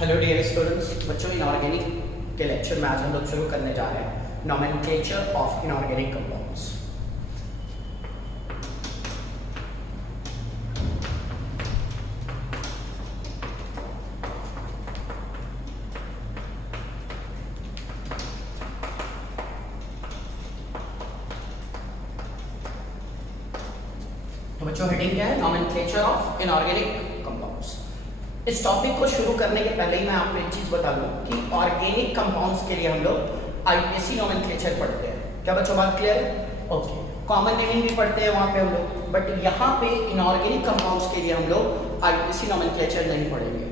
Hello dear students, बच्चों inorganic के lecture में आज हम लोग शुरू करने जा रहे हैं नोमेनक्लेचर ऑफ इनऑर्गेनिक कंपाउंड्स। तो बच्चों हेडिंग क्या है? Nomenclature of inorganic compounds. इस टॉपिक को शुरू करने के पहले ही मैं आपको एक चीज बता दूं कि ऑर्गेनिक कंपाउंड्स के लिए हम लोग आईपीसी नोमेनक्लेचर पढ़ते हैं। क्या बच्चों बात क्लियर है? ओके, कॉमन नेमिंग भी पढ़ते हैं वहां पे हम लोग, बट यहाँ पे इनऑर्गेनिक कंपाउंड्स के लिए हम लोग आईपीसी नोमेनक्लेचर नहीं पढ़ेंगे।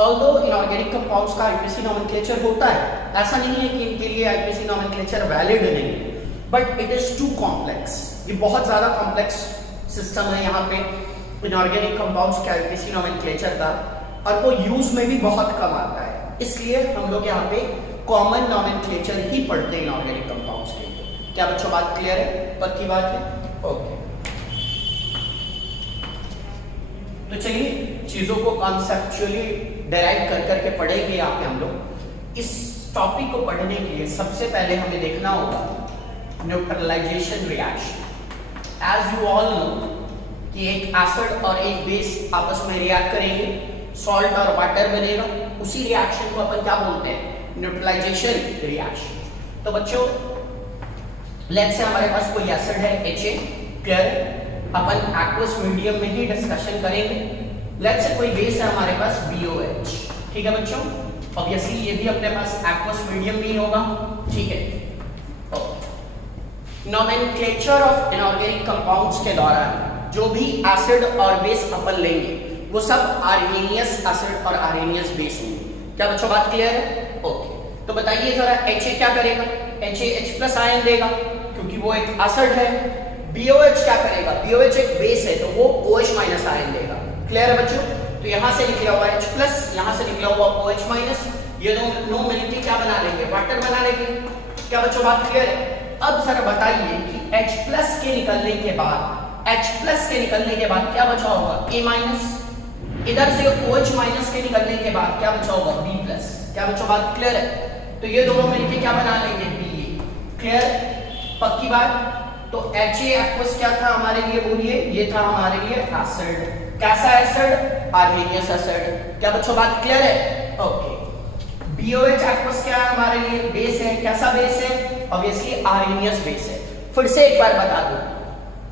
ऑल्दो इनऑर्गेनिक कंपाउंड्स का आईपीसी नोमेनक्लेचर होता है, ऐसा नहीं है कि इनके लिए आईपीसी नोमेनक्लेचर वैलिड नहीं है, but it is too complex. ये बहुत ज्यादा कॉम्प्लेक्स सिस्टम है यहाँ पे इनऑर्गेनिक कंपाउंड्स के आईपीसी नोमेनक्लेचर का, और वो यूज में भी बहुत कम आता है। इसलिए हम लोग यहाँ पे कॉमन नोमेनक्लेचर ही पढ़ते हैं इनऑर्गेनिक कंपाउंड्स के लिए। क्या बच्चों बात क्लियर है? पक्की बात है? ओके, तो चलिए चीजों को कॉन्सेप्चुअली डिराइव कर करके पढ़ेंगे यहाँ पे हम लोग। इस टॉपिक को पढ़ने के लिए सबसे पहले हमें देखना होगा neutralisation reaction. As you all know कि एक एसिड और एक बेस आपस में रिएक्ट करेंगे, सॉल्ट और वाटर बनेगा। उसी रिएक्शन को अपन क्या बोलते हैं? Neutralisation reaction. तो बच्चों लेट्स से हमारे पास कोई एसिड है HA, क्लियर? अपन एक्वस मीडियम में ही डिस्कशन करेंगे। लेट्स से कोई बेस है हमारे पास BOH, ठीक है बच्चों? ऑब्वियसली ये भी अपने पास एक्वस मीडियम में ही होगा, ठीक है? नोमेनक्लेचर ऑफ इनऑर्गेनिक कंपाउंड्स के दौरान जो भी एसिड और बेस अपन लेंगे वो सब आर्हेनियस एसिड और आर्हेनियस बेस होंगे। क्या बच्चों बात क्लियर है? ओके, तो बताइए जरा HA क्या करेगा? HA H+ आयन देगा क्योंकि वो एक एसिड है। BOH क्या करेगा? BOH एक बेस है तो वो OH- आयन देगा। क्लियर है बच्चों? तो यहां से निकला हुआ H+, यहां से निकला हुआ OH-, ये दोनों मिलकर क्या बना लेंगे? वाटर बना लेंगे। क्या बच्चों बात क्लियर है? अब जरा बताइए कि H+ के निकलने के बाद क्या बचा होगा? A-, इधर से OH- के निकलने के बाद क्या बचा होगा? B+। क्या बच्चों बात क्लियर है? तो ये दोनों मिलके क्या बना लेंगे? Ba। क्लियर? पक्की बात? तो HA एक्वस क्या था हमारे लिए? बोलिए, ये था हमारे लिए एसिड। कैसा एसिड? Arrhenius acid. क्या बच्चों बात क्लियर है? ओके। BOH एक्वस क्या है हमारे लिए? बेस है। कैसा बेस है? ऑब्वियसली आर्हेनियस बेस है। फिर से एक बार बता दूं,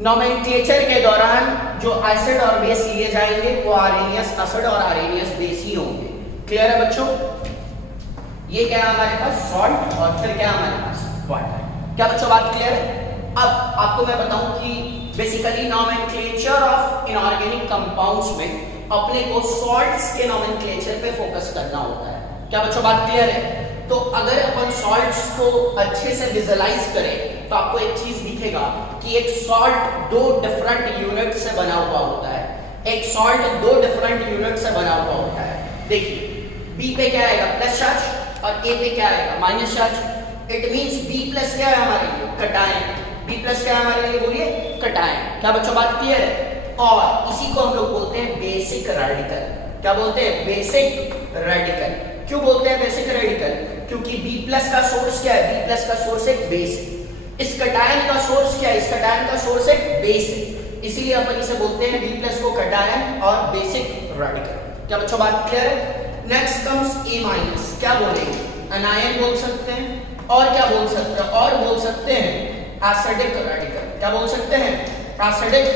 नोमेनक्लेचर के दौरान जो एसिड और बेस लिए जाएंगे वो आर्हेनियस एसिड और आर्हेनियस बेस ही होंगे। क्लियर है बच्चों? ये क्या है हमारे पास? सॉल्ट, और फिर क्या है हमारे पास? वाटर। क्या बच्चों बात क्लियर है? अब आपको मैं बताऊं कि basically nomenclature of inorganic compounds में अपने को सॉल्ट्स के नोमेनक्लेचर पे फोकस करना होता है। क्या बच्चों बात क्लियर है? तो अगर अपन सॉल्ट्स को अच्छे से विजुअलाइज करें तो आपको एक चीज दिखेगा कि एक सॉल्ट दो डिफरेंट यूनिट से बना हुआ होता है। एक सॉल्ट दो डिफरेंट यूनिट से बना हुआ होता है। देखिए, B पे क्या आएगा? प्लस चार्ज, और A पे क्या आएगा? Minus charge. It means B+ क्या है हमारे लिए? कटायन। B+ क्या है हमारे लिए? बोलिए, कटायन। क्या बच्चों बात क्लियर है? और इसी को हम लोग बोलते हैं बेसिक रेडिकल। क्या बोलते हैं? Basic radical. क्यों बोलते हैं बेसिक रेडिकल? क्योंकि B+ का सोर्स क्या है? B+ का सोर्स एक बेस है। इस कटायन का सोर्स क्या है? इस कटायन का सोर्स एक बेस है, इसीलिए अपन इसे बोलते हैं B+ को कटायन और बेसिक रेडिकल। क्या बच्चों बात क्लियर है? Next comes A-। क्या बोलेंगे? अनायन बोल सकते हैं, और क्या बोल सकते हैं? और बोल सकते हैं एसिडिक रेडिकल। क्या बोल सकते हैं? Acidic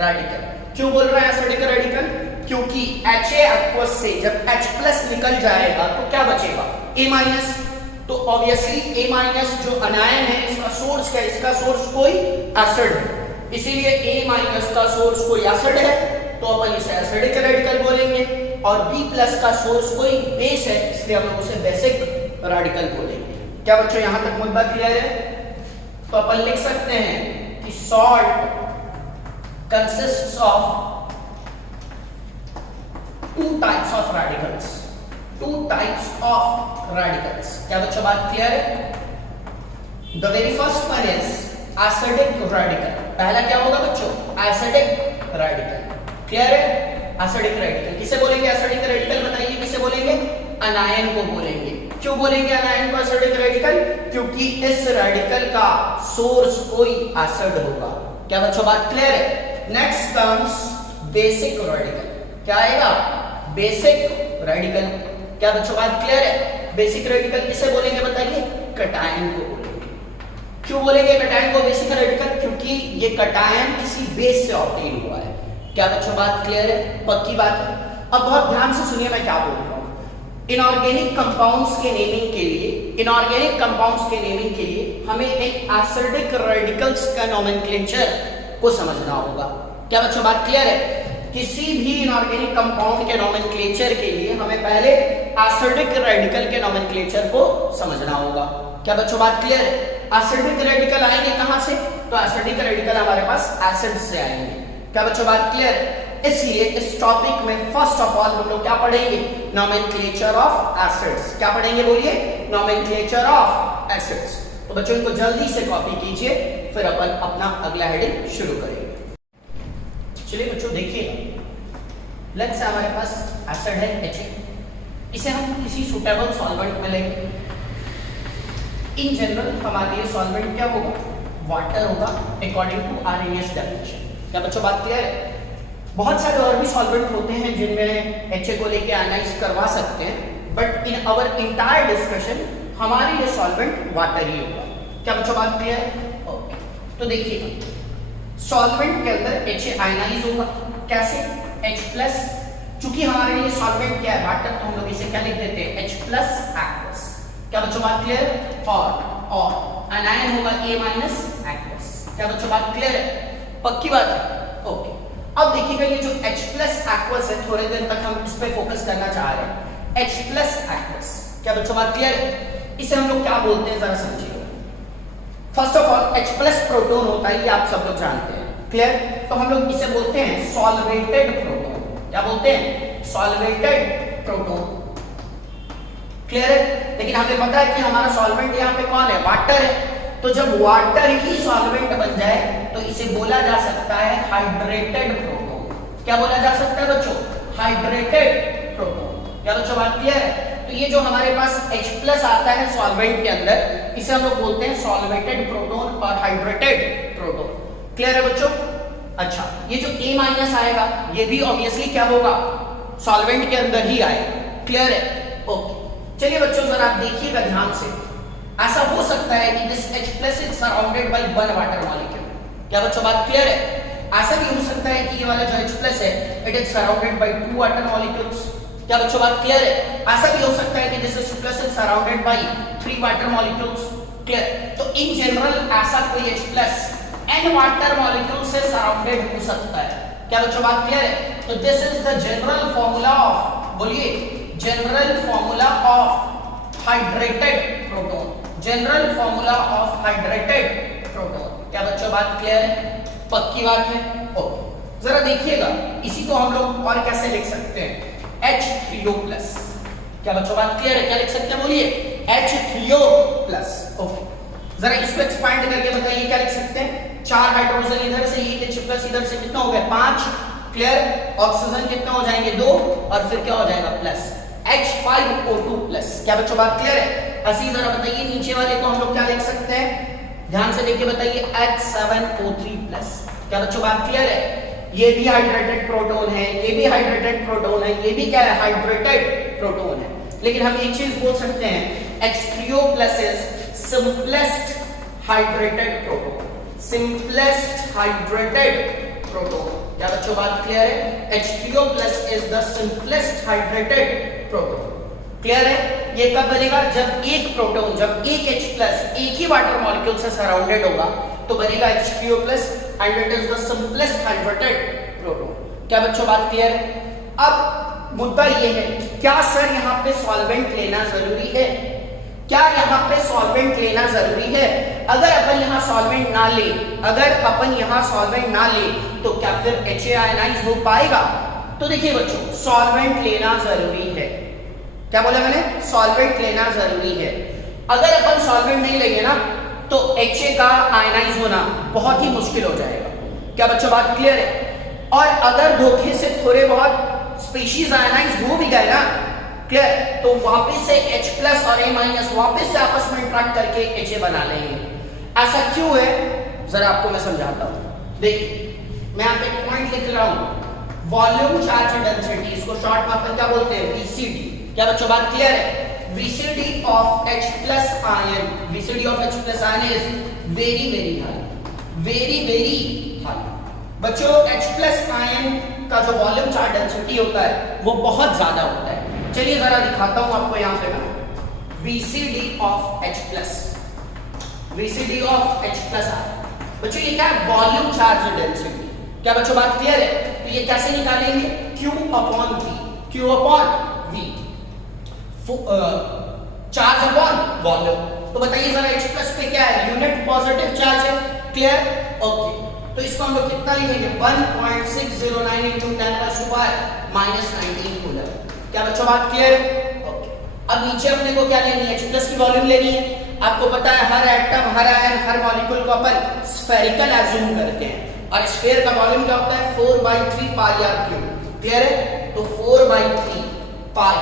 radical. क्यों बोल रहा है एसिडिक रेडिकल? क्योंकि HA एक्वस से जब H+ निकल जाएगा तो क्या बचेगा? A-। तो ऑब्वियसली A- जो अनायन है इसका सोर्स क्या है? इसका सोर्स कोई एसिड है, इसीलिए A- का सोर्स कोई एसिड है तो अपन इसे एसिडिक रेडिकल बोलेंगे, और B+ का सोर्स कोई बेस है इसलिए हम लोग उसे बेसिक रेडिकल बोलेंगे। क्या बच्चों यहां तक मुद्दा क्लियर है? तो अपन लिख सकते हैं कि salt consists of two types of radicals। क्या बच्चों बात क्लियर है? The very first one is acidic radical। पहला क्या होगा बच्चों? acidic radical। क्लियर है? एसिडिक रेडिकल किसे बोलेंगे? एसिडिक रेडिकल बताइए किसे बोलेंगे? अनायन को बोलेंगे। क्यों बोलेंगे अनायन को एसिडिक रेडिकल? क्योंकि इस रेडिकल का सोर्स कोई एसिड होगा। क्या बच्चों बात क्लियर है? Next comes basic radical. क्या आएगा? Basic radical. क्या बच्चों बात क्लियर है? बेसिक रेडिकल किसे बोलेंगे बताइए? कटायन को बोलेंगे। क्यों बोलेंगे कटायन को बेसिक रेडिकल? क्योंकि ये कटायन किसी बेस से ऑब्टेन हुआ है। क्या बच्चों बात क्लियर है? पक्की बात है। अब बहुत ध्यान से सुनिए मैं क्या बोल रहा हूं। इनऑर्गेनिक कंपाउंड्स के नेमिंग के लिए, इनऑर्गेनिक कंपाउंड्स के नेमिंग के लिए हमें एक एसिडिक रेडिकल्स का नोमेनक्लेचर को समझना होगा। क्या बच्चों बात क्लियर है? किसी भी इनऑर्गेनिक कंपाउंड के नोमेनक्लेचर के लिए हमें पहले एसिडिक रेडिकल के नोमेनक्लेचर को समझना होगा। क्या बच्चों बात क्लियर है? एसिडिक रेडिकल आएंगे कहां से? तो एसिडिक रेडिकल हमारे पास एसिड से आएंगे। क्या बच्चों बात क्लियर है? इसलिए इस टॉपिक में फर्स्ट ऑफ ऑल हम लोग क्या पढ़ेंगे? Nomenclature of acids. क्या पढ़ेंगे बोलिए? Nomenclature of acids. तो बच्चों इनको जल्दी से कॉपी कीजिए, फिर अपन अपना अगला हेडिंग शुरू करेंगे। चलिए बच्चों देखिएगा, लेट्स से हमारे पास एसिड है HA, इसे हम किसी सुटेबल सॉल्वेंट में लेंगे। इन जनरल हमारे लिए सॉल्वेंट क्या होगा? वाटर होगा अकॉर्डिंग टू आरएनएस डेफिनेशन। क्या बच्चों बात क्लियर है? बहुत सारे और भी सॉल्वेंट होते हैं जिनमें HA को लेके एनालाइज करवा सकते हैं, but in our entire discussion हमारे लिए सॉल्वेंट वाटर ही होगा। क्या बच्चों बात क्लियर है? ओके, तो देखिएगा सॉल्वेंट के अंदर HA आयनाइज होगा। कैसे? H+, चूंकि हमारे लिए सॉल्वेंट क्या है? वाटर, तो हम लोग इसे क्या लिख देते हैं? H+ aqueous। क्या बच्चों बात क्लियर है? और अनायन होगा A- aqueous। क्या बच्चों बात क्लियर है? पक्की बात है? ओके, अब देखिएगा ये जो H+ aqueous है, थोड़ी देर तक हम इस पे फोकस करना चाह रहे हैं। H+ aqueous, क्या बच्चों बात क्लियर है? इसे हम लोग क्या बोलते हैं जरा समझिए। First of all H+ proton होता है, ये आप सब लोग जानते हैं। क्लियर? तो हम लोग इसे बोलते हैं सॉल्वेटेड प्रोटोन। क्या बोलते हैं? Solvated proton. क्लियर है? लेकिन हमें पता है कि हमारा सॉल्वेंट यहाँ पे कौन है? वाटर है। तो जब वाटर ही सॉल्वेंट बन जाए तो इसे बोला जा सकता है हाइड्रेटेड प्रोटोन। क्या बोला जा सकता है बच्चों? Hydrated proton. क्या बच्चों बात क्लियर है? तो ये जो हमारे पास H+ आता है सॉल्वेंट के अंदर, इसे हम लोग बोलते हैं सॉल्वेटेड प्रोटोन और हाइड्रेटेड प्रोटोन। क्लियर है बच्चों? अच्छा, ये जो A- आएगा ये भी ऑब्वियसली क्या होगा? सॉल्वेंट के अंदर ही आएगा। क्लियर है? ओके, चलिए बच्चों जरा आप देखिएगा ध्यान से। ऐसा हो सकता है कि this H+ is surrounded by one water molecule. क्या बच्चों बात क्लियर है? ऐसा भी हो सकता है कि ये वाला जो H+ है it is surrounded by two water molecules. क्या बच्चों बात क्लियर है? ऐसा भी हो सकता है कि this H+ is surrounded by three water molecules. Clear? तो इन जनरल ऐसा कोई H+ n वाटर मॉलिक्यूल से सराउंडेड हो सकता है। क्या बच्चों बात क्लियर है? तो this is the general formula of, बोलिए, general formula of hydrated proton. General formula of hydrated proton. क्या बच्चों बात क्लियर है? पक्की बात है? ओके, जरा देखिएगा इसी को हम लोग और कैसे लिख सकते हैं? H3O+। क्या बच्चों बात क्लियर है? क्या लिख सकते हैं बोलिए? H3O+। ओके, जरा इसको एक्सपांड करके बताइए क्या लिख सकते हैं? 4 हाइड्रोजन इधर से, ये H+ इधर से, कितना हो गया? 5। क्लियर? ऑक्सीजन कितना हो जाएंगे? 2, और फिर क्या हो जाएगा? Plus H5O2+। क्या बच्चों बात क्लियर है? ऐसे जरा बताइए नीचे वाले को हम लोग क्या लिख सकते हैं? ध्यान से देखिए बताइए, H7O3+। क्या बच्चों बात क्लियर है? ये भी हाइड्रेटेड प्रोटोन है, ये भी हाइड्रेटेड प्रोटोन है, ये भी क्या है? हाइड्रेटेड प्रोटोन है। लेकिन हम एक चीज बोल सकते हैं, H3O+ is simplest hydrated proton। simplest hydrated proton। क्या बच्चों बात क्लियर है? H3O+ is the simplest hydrated proton। Clear है? ये कब बनेगा? जब एक प्रोटोन, जब एक H+ एक ही वाटर मॉलिक्यूल से सराउंडेड होगा तो बनेगा H3O+ and it is the simplest hydrated proton। क्या बच्चों बात क्लियर है? अब मुद्दा ये है, क्या सर यहाँ पे सॉल्वेंट लेना जरूरी है? क्या यहाँ पे सॉल्वेंट लेना जरूरी है? अगर अपन यहाँ सॉल्वेंट ना ले, अगर अपन यहाँ सॉल्वेंट ना ले तो क्या फिर HA आयनाइज हो पाएगा? तो देखिए बच्चों, सॉल्वेंट लेना जरूरी है। क्या बोला मैंने? सॉल्वेंट लेना जरूरी है। अगर अपन सॉल्वेंट नहीं लेंगे ना तो HA का आयनाइज होना बहुत ही मुश्किल हो जाएगा। क्या बच्चों बात क्लियर है? और अगर धोखे से थोड़े बहुत स्पीशीज आयनाइज हो भी गए ना क्लियर? तो वापस से H प्लस और A माइनस वापस से आपस में इंटरेक्ट करके HA बना लेंगे। ऐसा क्यों है जरा आपको मैं समझाता हूं। देखिए मैं यहाँ पे एक पॉइंट लिख रहा हूं, वॉल्यूम चार्ज डेंसिटी, इसको शॉर्ट में अपन क्या बोलते हैं, VCD। क्या बच्चों बात क्लियर है? VCD of H plus ion, VCD of H plus ion is very very high, very very high। बच्चों H plus ion का जो वॉल्यूम चार्ज डेंसिटी होता है वो बहुत ज्यादा होता है। चलिए जरा दिखाता हूं आपको यहाँ पे मैं VCD of H plus, VCD of H plus ion। बच्चों ये क्या है, वॉल्यूम चार्ज डेंसिटी। क्या बच्चों बात क्लियर है? तो ये कैसे निकालेंगे, Q upon V, Q upon V, charge upon volume. तो बताइए जरा H प्लस पे क्या है, यूनिट पॉजिटिव चार्ज है। क्लियर? ओके, तो इसको हम लोग कितना लिखेंगे, 1.609 into 10⁻⁻19 कूलम। क्या बच्चों बात क्लियर है? ओके, अब नीचे अपने को क्या लेनी है, H प्लस की वॉल्यूम लेनी है। आपको पता है हर एटम, हर आयन, हर मॉलिक्यूल को अपन स्फेरिकल एज्यूम करते हैं और स्फीयर का वॉल्यूम क्या होता है, 4/3 पाई r क्यूब। क्लियर है? तो 4/3 पाई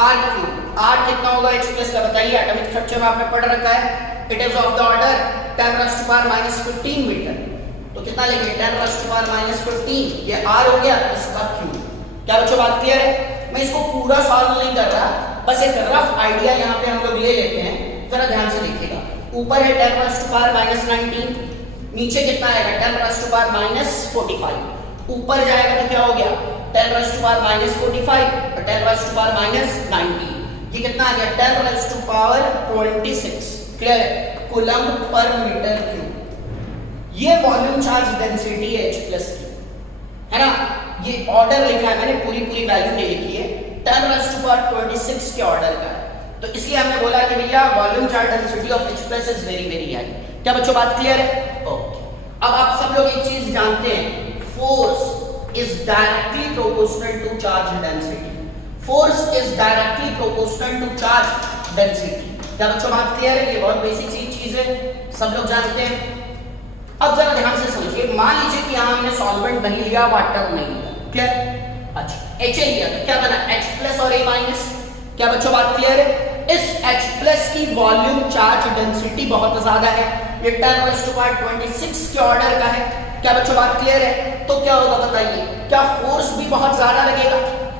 r क्यूब। r कितना होगा H प्लस का, बताइए, एटॉमिक स्ट्रक्चर में आपने पढ़ रखा है, it is of the order 10⁻⁻15 metre. तो कितना लेंगे, 10⁻⁻15, ये r हो गया, इसका क्यूब। क्या बच्चों बात क्लियर है? मैं इसको पूरा सॉल्व नहीं कर रहा, बस एक रफ आइडिया यहाँ पे हम लोग ले लेते हैं, जरा ध्यान से देखिएगा। ऊपर है 10⁻⁻19, नीचे कितना आएगा, 10⁻⁻45। ऊपर जाएगा तो क्या हो गया, 10⁻⁻45 और 10⁻⁻90, ये कितना आ गया, 10⁻26। क्लियर है? कूलम पर मीटर क्यूब। ये वॉल्यूम चार्ज डेंसिटी है H प्लस की, है ना? ये ऑर्डर लिखा है मैंने, पूरी वैल्यू नहीं लिखी है, 10⁻26 के ऑर्डर का है। तो इसलिए हमने बोला कि भैया volume charge density of H plus is very very high. क्या बच्चों बात क्लियर है? ओके, अब आप सब लोग एक चीज जानते हैं, force is directly proportional to charge density, force is directly proportional to charge density। क्या बच्चों बात क्लियर है? ये बहुत बेसिक सी चीज है, सब लोग जानते हैं। अब जरा ध्यान से समझिए, मान लीजिए कि यहां हमने सॉल्वेंट नहीं लिया, वाटर नहीं लिया। क्लियर? अच्छा, HA लिया तो क्या बना, H प्लस और A माइनस। क्या बच्चों बात क्लियर है? इस H प्लस की वॉल्यूम चार्ज डेंसिटी बहुत ज्यादा है, ये 10⁻26 के ऑर्डर का है। क्या बच्चों बात क्लियर है? तो क्या होगा बताइए, क्या फोर्स भी बहुत ज्यादा लगेगा?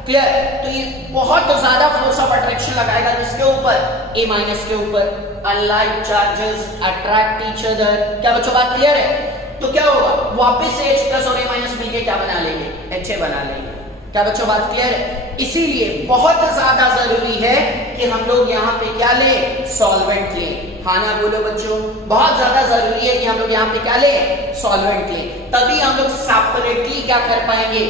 क्लियर? तो ये बहुत ज्यादा फोर्स ऑफ अट्रैक्शन लगाएगा किसके ऊपर, A माइनस के ऊपर। Unlike charges attract each other. क्या बच्चों बात क्लियर है? तो क्या होगा, वापस से H प्लस और A माइनस मिलके क्या बना लेंगे, HA बना लेंगे। क्या बच्चों बात क्लियर है? इसीलिए बहुत ज्यादा जरूरी है कि हम लोग यहाँ पे क्या लें, सॉल्वेंट लें। हाँ ना बोलो बच्चों, बहुत ज्यादा जरूरी है कि हम लोग यहाँ पे क्या लें, सॉल्वेंट लें, तभी हम लोग सेपरेटली क्या कर पाएंगे,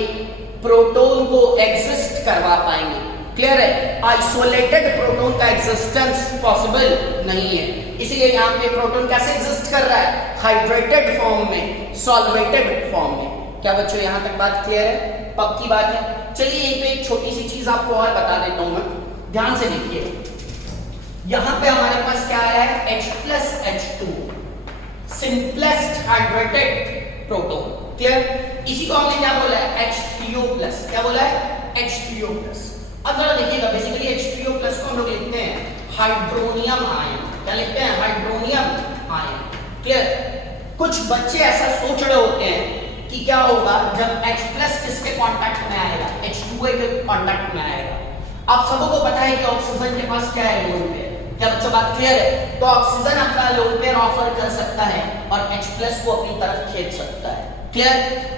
प्रोटॉन को एग्जिस्ट करवा पाएंगे। क्लियर है? आइसोलेटेड प्रोटॉन का एग्जिस्टेंस पॉसिबल नहीं है, इसीलिए यहाँ पे प्रोटॉन कैसे एग्जिस्ट कर रहा है, हाइड्रेटेड फॉर्म में, सॉल्वेटेड फॉर्म में। क्या बच्चों यहाँ तक बात क्लियर है? पक्की बात है। चलिए एक तो एक छोटी सी चीज आपको और बता देता हूं मैं, ध्यान से देखिए। यहां पे हमारे पास क्या है, H plus H2, simplest hydrated proton. Clear? इसी को हमने क्या बोला है, H3O प्लस। क्या बोला है, H3O प्लस। अब जरा देखिएगा, बेसिकली H3O प्लस को हम लोग लिखते हैं हाइड्रोनियम आयन। क्या लिखते हैं, हाइड्रोनियम आयन। क्लियर? कुछ बच्चे ऐसा सोच रहे होते हैं कि क्या होगा जब H प्लस किसके कांटेक्ट में आएगा, H2A के कांटेक्ट में आएगा। आप सबको पता है कि ऑक्सीजन के पास क्या है, लोन पेयर। क्या बच्चों बात क्लियर है? तो ऑक्सीजन अपना लोन पेयर ऑफर कर सकता है और H प्लस को अपनी तरफ खींच सकता है। क्लियर?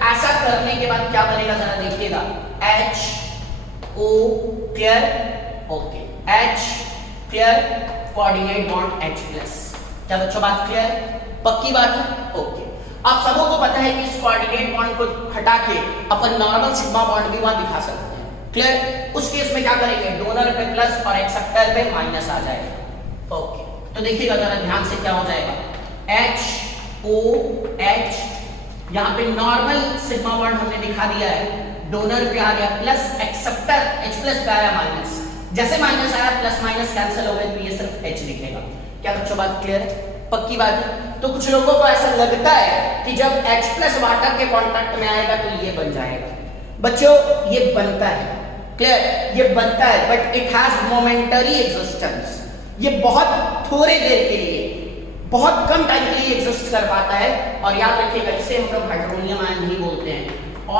ऐसा करने के बाद क्या बनेगा जरा देखिएगा, HO। Clear? Okay, H clear, coordinate bond H plus. क्या बच्चों बात क्लियर है? पक्की बात है? ओके, आप सबों को पता है कि इस कोऑर्डिनेट बॉन्ड को हटा के अपन नॉर्मल सिग्मा बॉन्ड भी वहां दिखा सकते हैं। क्लियर? उस केस में क्या करेंगे, डोनर पे प्लस और एक्सेप्टर पे माइनस आ जाएगा। ओके, तो देखिएगा जरा ध्यान से क्या हो जाएगा, HOH, यहाँ पे नॉर्मल सिग्मा बॉन्ड हमने दिखा दिया है, डोनर पे आ गया प्लस, एक्सेप्टर H प्लस पे आया माइनस। जैसे माइनस आया प्लस माइनस कैंसिल हो गए तो ये सिर्फ H दिखेगा। क्या बच्चों बात क्लियर है? पक्की बात है। तो कुछ लोगों को ऐसा लगता है कि जब H प्लस वाटर के कांटेक्ट में आएगा तो ये बन जाएगा। बच्चों ये बनता है, क्लियर? ये बनता है but it has momentary existence, ये बहुत थोड़े देर के लिए, बहुत कम टाइम के लिए एग्जिस्ट कर पाता है। और याद रखिएगा इसे हम लोग हाइड्रोनियम आयन नहीं बोलते हैं,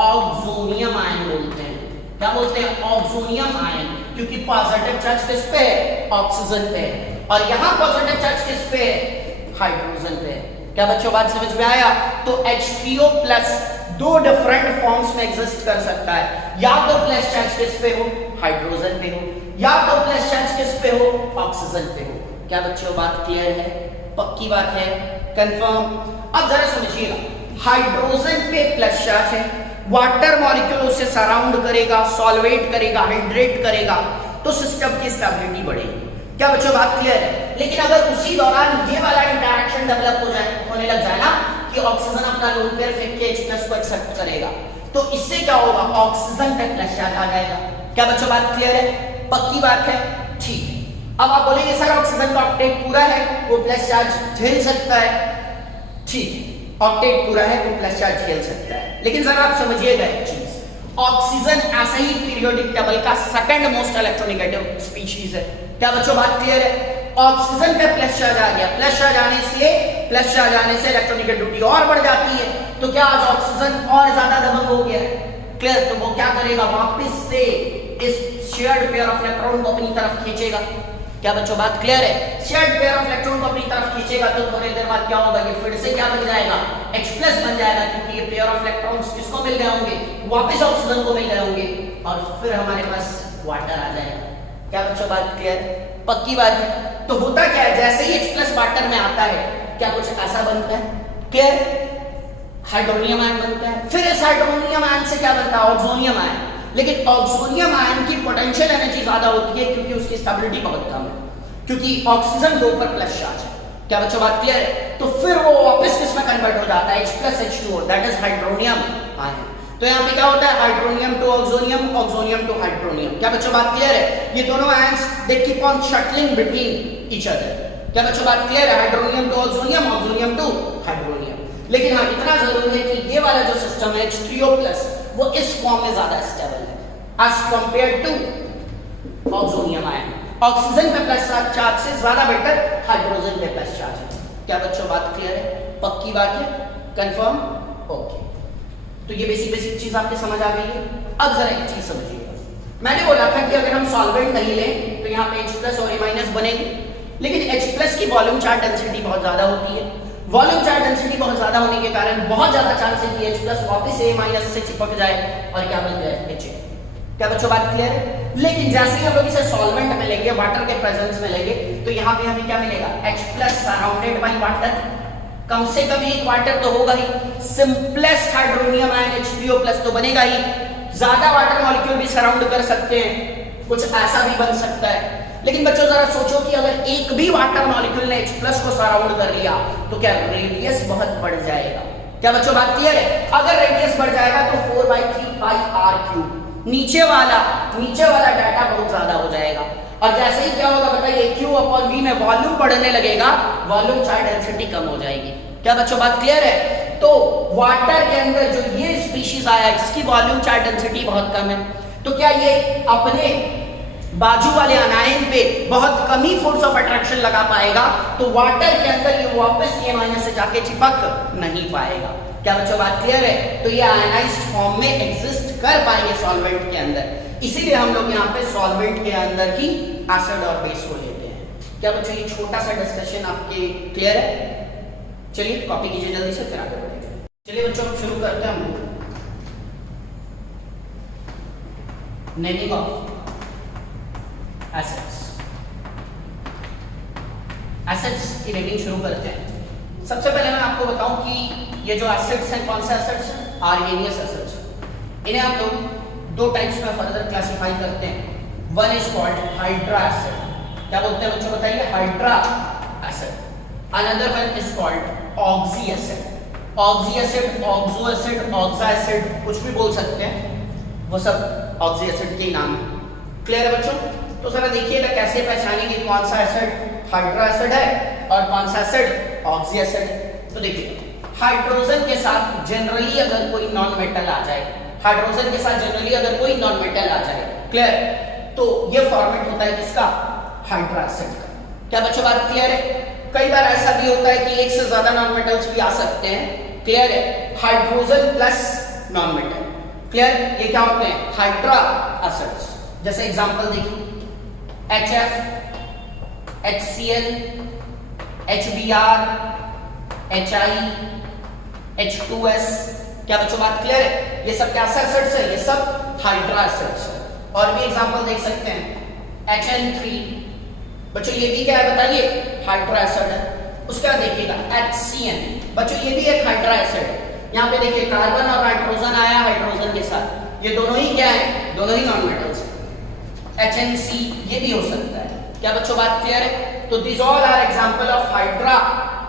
ऑक्सोनियम आयन बोलते हैं। क्या बोलते हैं? ऑक्सोनियम आयन, क्योंकि पॉजिटिव चार्ज किस पे है? ऑक्सीजन पे है, और यहां पॉजिटिव चार्ज किस पे है? हाइड्रोजन पे है। क्या बच्चों बात समझ में आया? तो H3O प्लस दो डिफरेंट फॉर्म्स में एग्जिस्ट कर सकता है, या तो प्लस चार्ज किस पे हो? हाइड्रोजन पे हो, या तो प्लस चार्ज किस पे हो? ऑक्सीजन पे हो। क्या बच्चों बात क्लियर है? पक्की बात है? कंफर्म? अब जरा समझिएगा, हाइड्रोजन पे प्लस चार्ज है, वाटर मॉलिक्यूल उसे सराउंड करेगा, सॉल्वेट करेगा, हाइड्रेट करेगा, तो सिस्टम की स्टेबिलिटी बढ़ेगी। क्या बच्चों बात क्लियर है? लेकिन अगर उसी दौरान ये वाला इंटरेक्शन डेवलप होने लग जाए ना कि ऑक्सीजन अपना लोन पेयर फेंक के H+ को एक्सेप्ट करेगा, तो इससे क्या होगा? ऑक्सीजन पे प्लस चार्ज आ जाएगा। क्या बच्चों बात क्लियर है? पक्की बात है? ठीक है। अब आप बोलेंगे सर ऑक्सीजन का ऑक्टेट पूरा है, वो प्लस चार्ज झेल सकता है। ठीक है, ऑक्टेट पूरा है, वो प्लस चार्ज झेल सकता है, लेकिन जरा आप समझिएगा एक चीज, ऑक्सीजन ऐसा ही पीरियोडिक टेबल का सेकंड मोस्ट इलेक्ट्रोनेगेटिव स्पीशीज है। क्या बच्चों बात क्लियर है? ऑक्सीजन पे प्लस चार्ज आ गया, प्लस चार्ज आने से इलेक्ट्रोनेगेटिविटी और बढ़ जाती है, तो क्या आज ऑक्सीजन और ज्यादा दबंग हो गया? क्लियर? तो वो क्या करेगा? वापस से इस शेयर्ड पेयर ऑफ इलेक्ट्रॉन को अपनी तरफ खींचेगा। क्या बच्चों बात क्लियर है? शेयर्ड पेयर ऑफ इलेक्ट्रॉन को अपनी तरफ खींचेगा, तो थोड़ी देर बाद क्या होगा? ये फिर से क्या बन जाएगा? H+ बन जाएगा, क्योंकि ये पेयर ऑफ इलेक्ट्रॉन्स किसको मिल गए होंगे? वापस ऑक्सीजन को मिल गए होंगे, और फिर हमारे पास वाटर आ जाएगा। क्या बच्चों बात क्लियर? पक्की बात है? तो होता क्या है, जैसे ही H+ वाटर में आता है, क्या कुछ ऐसा बनता है? क्लियर? हाइड्रोनियम आयन बनता है, फिर इस हाइड्रोनियम आयन से क्या बनता है? Oxonium ion. लेकिन ऑक्सोनियम आयन की पोटेंशियल एनर्जी ज्यादा होती है, क्योंकि उसकी स्टेबिलिटी बहुत कम है, क्योंकि ऑक्सीजन के ऊपर प्लस चार्ज है। क्या बच्चों बात क्लियर है? तो फिर वो वापस किसमें कन्वर्ट हो जाता है? H+H2O, that is hydronium ion. तो यहाँ पे क्या होता है? Hydronium to oxonium, oxonium to hydronium. क्या बच्चों बात क्लियर है? ये दोनों ions they keep on shuttling between each other. क्या बच्चों बात क्लियर है? Hydronium to oxonium, oxonium to hydronium. लेकिन हाँ, इतना जरूर है कि ये वाला जो सिस्टम है H3O+, वो इस फॉर्म में ज्यादा स्टेबल है as compared to oxonium ion. Oxygen पे प्लस चार्ज से ज्यादा बेटर हाइड्रोजन पे प्लस चार्ज है। क्या बच्चों बात क्लियर है? पक्की बात है? कंफर्म? ओके। तो ये बेसिक चीज आपके समझ आ गई है। अब जरा एक चीज समझिएगा, मैंने बोला था कि अगर हम सॉल्वेंट नहीं लें तो यहाँ पे H+ और A- बनेंगे, लेकिन H+ की वॉल्यूम चार्ज डेंसिटी बहुत ज्यादा होती है। वॉल्यूम चार्ज डेंसिटी बहुत ज्यादा होने के कारण बहुत ज्यादा चांस है कि H+ वापस A- से चिपक जाए और क्या बन जाए? H। क्या बच्चों बात क्लियर है? लेकिन जैसे ही हम लोग इसे सॉल्वेंट में लेंगे, वाटर के प्रेजेंस में लेंगे, तो यहाँ पे हमें क्या मिलेगा? H+ सराउंडेड बाय वाटर, कम से कम एक वाटर तो होगा ही, सिंपलेस्ट हाइड्रोनियम आयन H3O+ तो बनेगा ही, ज्यादा वाटर मॉलिक्यूल भी सराउंड कर सकते हैं, कुछ ऐसा भी बन सकता है। लेकिन बच्चों जरा सोचो कि अगर एक भी वाटर मॉलिक्यूल ने H+ को सराउंड कर लिया तो क्या रेडियस बहुत बढ़ जाएगा? क्या बच्चों बात क्लियर है? अगर रेडियस बढ़ जाएगा तो 4/3πr3, नीचे वाला डाटा बहुत ज्यादा हो जाएगा, और जैसे ही क्या होगा बताइए? Q/V में वॉल्यूम बढ़ने लगेगा, वॉल्यूम चार्ज डेंसिटी कम हो जाएगी। क्या बच्चों बात क्लियर है? तो वाटर के अंदर जो ये स्पीशीज आया, इसकी वॉल्यूम चार्ज डेंसिटी बहुत कम है, तो क्या ये अपने बाजू वाले अनायन पे बहुत कम ही फोर्स ऑफ अट्रैक्शन लगा पाएगा, तो वाटर के अंदर ये वापस A- से जाके चिपक नहीं पाएगा। क्या बच्चों बात क्लियर है? तो ये आयनाइज्ड फॉर्म में एग्जिस्ट कर पाएंगे सॉल्वेंट के अंदर, इसीलिए हम लोग यहाँ पे सॉल्वेंट के अंदर ही एसिड और बेस को लेते हैं। क्या बच्चों ये छोटा सा डिस्कशन आपके क्लियर है? चलिए कॉपी कीजिए जल्दी से, फिर आगे बढ़ेंगे। चलिए बच्चों शुरू करते हैं हम नेमिंग ऑफ एसिड्स। एसिड्स की नेमिंग शुरू करते हैं। सबसे पहले मैं आपको बताऊं कि ये जो एसिड्स हैं, कौन से एसिड्स हैं? आर्गेनियस एसिड्स। इन्हें आप लोग दो टाइप्स में फर्दर क्लासिफाई करते हैं। One is called hydra acid. क्या बोलते हैं बच्चों बताइए? Hydra acid. Another one is called oxy acid. Oxy acid, oxo acid, oxa acid, कुछ भी बोल सकते हैं, वो सब ऑक्सी एसिड के नाम है। क्लियर है बच्चों? तो जरा देखिएगा कैसे पहचानेंगे कौन सा एसिड हाइड्रा एसिड है और कौन सा एसिड ऑक्सी एसिड। तो देखिए, हाइड्रोजन के साथ जनरली अगर कोई नॉन मेटल आ जाए, हाइड्रोजन के साथ जनरली अगर कोई नॉन मेटल आ जाए क्लियर? तो ये फॉर्मेट होता है किसका? हाइड्रा एसिड का। क्या बच्चों बात क्लियर है? कई बार ऐसा भी होता है कि एक से ज्यादा नॉन मेटल्स भी आ सकते हैं, क्लियर है? Hydrogen plus non metal, clear? ये क्या होते हैं? Hydra acids. जैसे एग्जांपल देखिए, HF, HCl, HBr, HI, H2S। क्या बच्चों बात क्लियर है? ये सब क्या एसिड्स है? ये सब हाइड्रा एसिड्स है। और भी एग्जांपल देख सकते हैं, HN3। बच्चों ये भी क्या है बताइए? हाइड्रा एसिड है। उसके बाद देखिएगा HCN, बच्चों ये भी एक हाइड्रा एसिड है। यहाँ पे देखिए कार्बन और नाइट्रोजन आया हाइड्रोजन के साथ, ये दोनों ही क्या है? दोनों ही नॉन मेटल्स हैं। HNC ये भी हो सकता है। क्या बच्चों बात क्लियर है? तो this all are example of hydra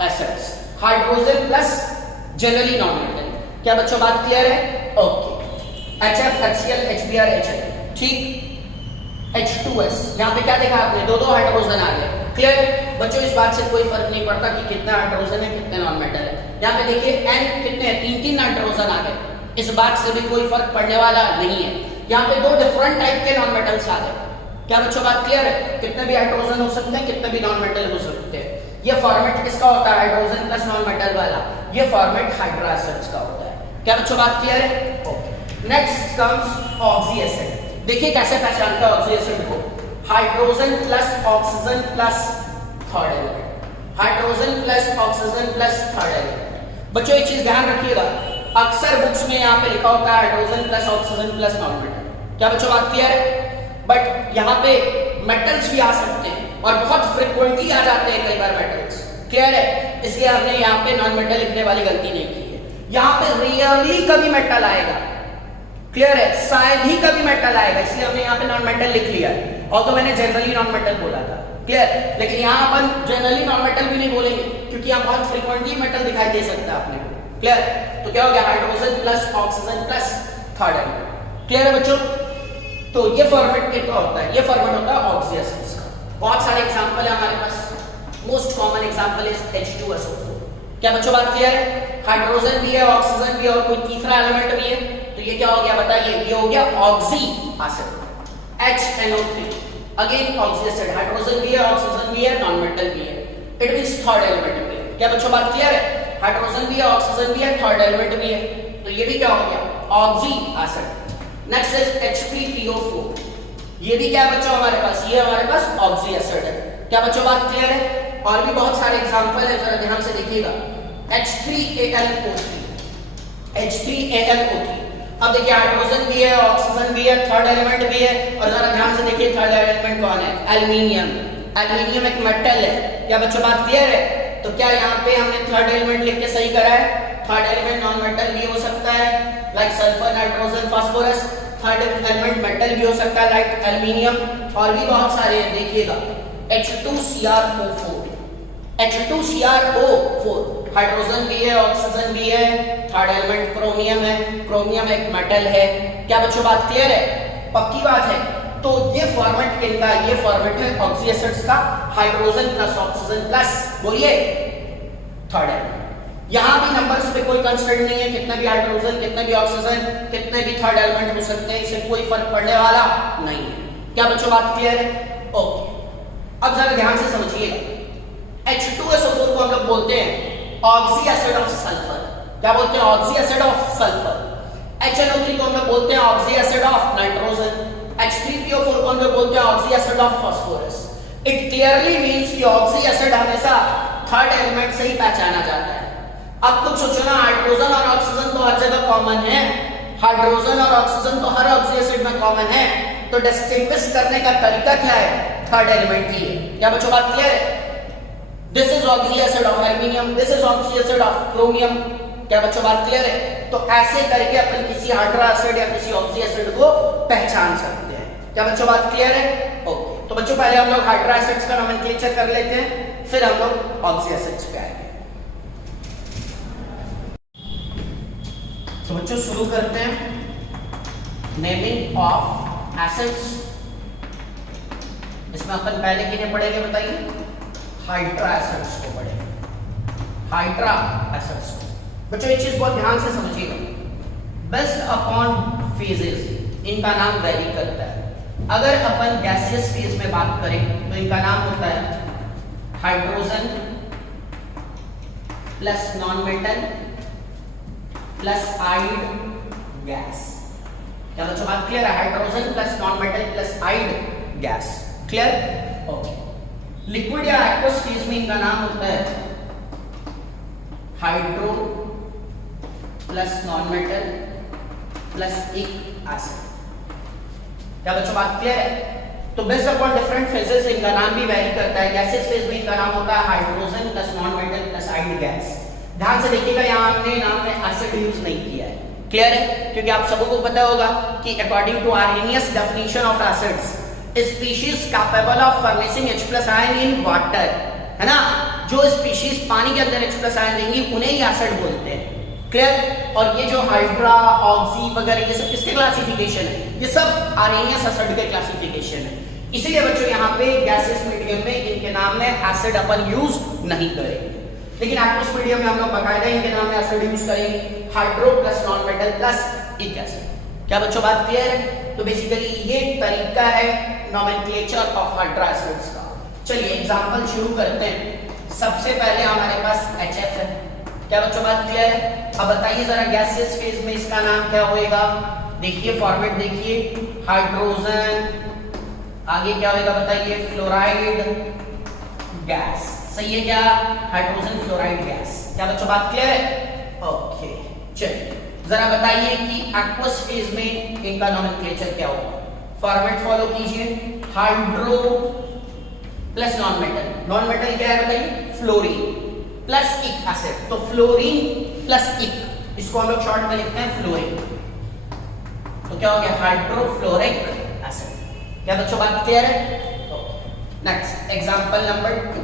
acids, hydrogen plus generally non metal. क्या बच्चों बात क्लियर है? Okay. HF, HCl, HBr, HI, ठीक। H2S, यहाँ पे क्या देखा आपने? दो हाइड्रोजन आ गए, क्लियर? बच्चों इस बात से कोई फर्क नहीं पड़ता कि कितना हाइड्रोजन है कितने नॉन मेटल है। यहाँ पे देखिए N कितने हैं? 3 नाइट्रोजन आ गए, इस बात से भी कोई फर्क पड़ने वाला नहीं है। यहाँ पे 2 डिफरेंट टाइप के नॉन मेटल्स आ गए। क्या बच्चों बात क्लियर है? कितने भी हाइड्रोजन हो सकते हैं, कितने भी नॉन मेटल हो सकते हैं। ये फॉर्मेट किसका होता है? हाइड्रोजन प्लस नॉन मेटल वाला। ये फॉर्मेट हाइड्रा एसिड्स का होता है। क्या बच्चों बात क्लियर है? Okay. Next comes oxy acid. देखिए कैसे पहचानते हैं ऑक्सी एसिड को? Hydrogen plus oxygen plus third element, hydrogen plus oxygen plus third element. बच्चों एक चीज ध्यान रखिएगा, अक्सर बुक्स में यहाँ पे लिखा होता है hydrogen plus oxygen plus non metal. क्या बच्चों बात क्लियर है? बट यहाँ पे मेटल्स भी आ सकते हैं और बहुत फ्रिक्वेंटली आ जाते हैं कई बार मेटल्स, क्लियर है? इसलिए हमने यहाँ पे नॉन मेटल लिखने वाली गलती नहीं की है। यहाँ पे रियरली कभी मेटल आएगा, क्लियर है? शायद ही कभी मेटल आएगा, इसलिए हमने यहाँ पे नॉन मेटल लिख लिया है। और तो मैंने जनरली नॉन मेटल बोला था, क्लियर? लेकिन यहाँ अपन जनरली नॉन मेटल भी नहीं बोलेंगे क्योंकि यहाँ बहुत फ्रिक्वेंटली मेटल दिखाई दे सकता है आपने, क्लियर? तो क्या हो गया? Hydrogen plus oxygen plus third element, clear है बच्चों? तो ये फॉर्मेट क्या होता है? ये फॉर्मेट होता है ऑक्सी एसिड्स का। बहुत सारे एग्जांपल है हमारे पास। Most common example is H2SO4। क्या बच्चों बात क्लियर है? हाइड्रोजन भी है, ऑक्सीजन भी है और कोई तीसरा एलिमेंट भी है, तो ये क्या हो गया बताइए? ये हो गया oxy acid. HNO3 again oxy acid, hydrogen भी है, ऑक्सीजन भी है, नॉन मेटल भी है, इट मींस थर्ड एलिमेंट भी है। क्या बच्चों बात क्लियर है? हाइड्रोजन भी है, ऑक्सीजन भी है, थर्ड एलिमेंट भी है, तो ये भी क्या हो गया? Oxy acid. Next is H3PO4, ये भी क्या है बच्चों हमारे पास? ये हमारे पास ऑक्सी एसिड है। क्या बच्चों बात क्लियर है? और भी बहुत सारे एग्जांपल है, जरा ध्यान से देखिएगा। H3AlO3, H3AlO3। अब देखिए हाइड्रोजन भी है, ऑक्सीजन भी है, थर्ड एलिमेंट भी है, और जरा ध्यान से देखिए थर्ड एलिमेंट कौन है? एल्युमिनियम। एल्युमिनियम एक मेटल है। क्या बच्चों बात क्लियर है? तो क्या यहाँ पे हमने थर्ड एलिमेंट लिख के सही करा है? थर्ड एलिमेंट नॉन मेटल भी हो सकता है like sulphur, nitrogen, phosphorus. Third element metal भी हो सकता है लाइक एल्युमिनियम, और भी बहुत सारे हैं, देखिएगा। H2CrO4, H2CrO4, हाइड्रोजन भी है, ऑक्सीजन भी है, थर्ड एलिमेंट क्रोमियम है, क्रोमियम एक मेटल है। क्या बच्चों बात क्लियर है? पक्की बात है। तो ये फॉर्मेट किनका? ये फॉर्मेट है ऑक्सी एसिड्स का, हाइड्रोजन प्लस ऑक्सीजन प्लस, बोलिए, थर्ड एलिमेंट। यहां भी नंबर्स पे कोई कंस्ट्रेंट नहीं है, कितने भी हाइड्रोजन, कितने भी ऑक्सीजन, कितने भी थर्ड एलिमेंट हो सकते हैं, इससे कोई फर्क पड़ने वाला नहीं है। क्या बच्चों बात क्लियर है? ओके। अब जरा ध्यान से समझिएगा, H2SO4 को हम लोग बोलते हैं ऑक्सी एसिड ऑफ सल्फर। क्या बोलते हैं? Oxy acid of sulphur. HNO3 को हम लोग बोलते हैं oxy acid of nitrogen. H3PO4 को हम लोग बोलते हैं oxy acid of phosphorus. It clearly means कि ऑक्सी एसिड हमेशा थर्ड एलिमेंट से ही पहचाना जाता है। अब कुछ सोचो ना, हाइड्रोजन और ऑक्सीजन तो हर जगह कॉमन है, हाइड्रोजन और ऑक्सीजन तो हर ऑक्सी एसिड में कॉमन है, तो डिस्टिंग्विश करने का तरीका क्या है? थर्ड एलिमेंट ही है। क्या बच्चों बात क्लियर है? This is oxy acid of aluminium, this is oxy acid of chromium. क्या बच्चों बात क्लियर है? तो ऐसे करके अपन किसी हाइड्रा एसिड या किसी ऑक्सी एसिड को पहचान सकते हैं। क्या बच्चों बात क्लियर है? ओके। तो बच्चों पहले हम लोग हाइड्रा एसिड्स का नोमेनक्लेचर कर लेते हैं, फिर हम लोग ऑक्सी एसिड्स पे आएंगे। तो बच्चों शुरू करते हैं नेमिंग ऑफ एसिड्स। इसमें अपन पहले किन्हें पढ़ेंगे बताइए? हाइड्रा एसिड्स को पढ़ेंगे, हाइड्रा एसिड्स को। बच्चों एक चीज बहुत ध्यान से समझिएगा, बेस्ड अपॉन फेजेस इनका नाम वेरी करता है। अगर अपन गैसियस फेज में बात करें तो इनका नाम होता है hydrogen plus non metal plus ide gas. क्या बच्चों बात क्लियर है? Hydrogen plus non metal plus ide gas. Clear? Okay. Liquid या एक्वस फेज में इनका नाम होता है hydro plus non metal plus ic acid. क्या बच्चों बात क्लियर है? तो बेस्ड अपॉन डिफरेंट फेजेस इनका नाम भी वेरी करता है। गैसियस फेज में इनका नाम होता है hydrogen plus non metal plus ide gas. ध्यान से देखिएगा, यहाँ हमने नाम में एसिड यूज नहीं किया है। क्लियर है? क्योंकि आप सबको को पता होगा कि according to Arrhenius definition of acids, species capable of furnishing H+ ion in water, है ना? जो स्पीशीज पानी के अंदर H+ आयन देंगी उन्हें ही एसिड बोलते हैं। क्लियर? और ये जो हाइड्रा, ऑक्सी वगैरह ये सब किसके क्लासिफिकेशन है? ये सब आर्हेनियस एसिड के क्लासिफिकेशन है। इसीलिए बच्चों यहाँ पे गैसियस मीडियम में इनके नाम में एसिड अपन यूज नहीं करेंगे, लेकिन एक्वस मीडियम में हम लोग बकायदा इनके नाम में एसिड यूज करेंगे, hydro plus non metal plus ic acid. क्या बच्चों बात क्लियर है? तो बेसिकली ये तरीका है नोमेनक्लेचर ऑफ हाइड्रा एसिड्स का। चलिए एग्जांपल शुरू करते हैं। सबसे पहले हमारे पास HF है। क्या बच्चों बात क्लियर है? अब बताइए जरा गैसियस फेज में इसका नाम क्या होएगा? देखिए फॉर्मेट देखिए, हाइड्रोजन, आगे क्या होएगा बताइए? Fluoride gas. सही है क्या? Hydrogen fluoride gas. क्या बच्चों बात क्लियर है? ओके। चलिए जरा बताइए कि एक्वस फेज में इनका नोमेनक्लेचर क्या होगा? फॉर्मेट फॉलो कीजिए, hydro plus non metal. Non metal क्या है बताइए? फ्लोरीन प्लस इक एसिड। तो फ्लोरीन प्लस इक, इसको हम लोग शॉर्ट में लिखते हैं फ्लोरिन। तो क्या हो गया? Hydrofluoric acid. क्या बच्चों बात क्लियर है? Next example number 2।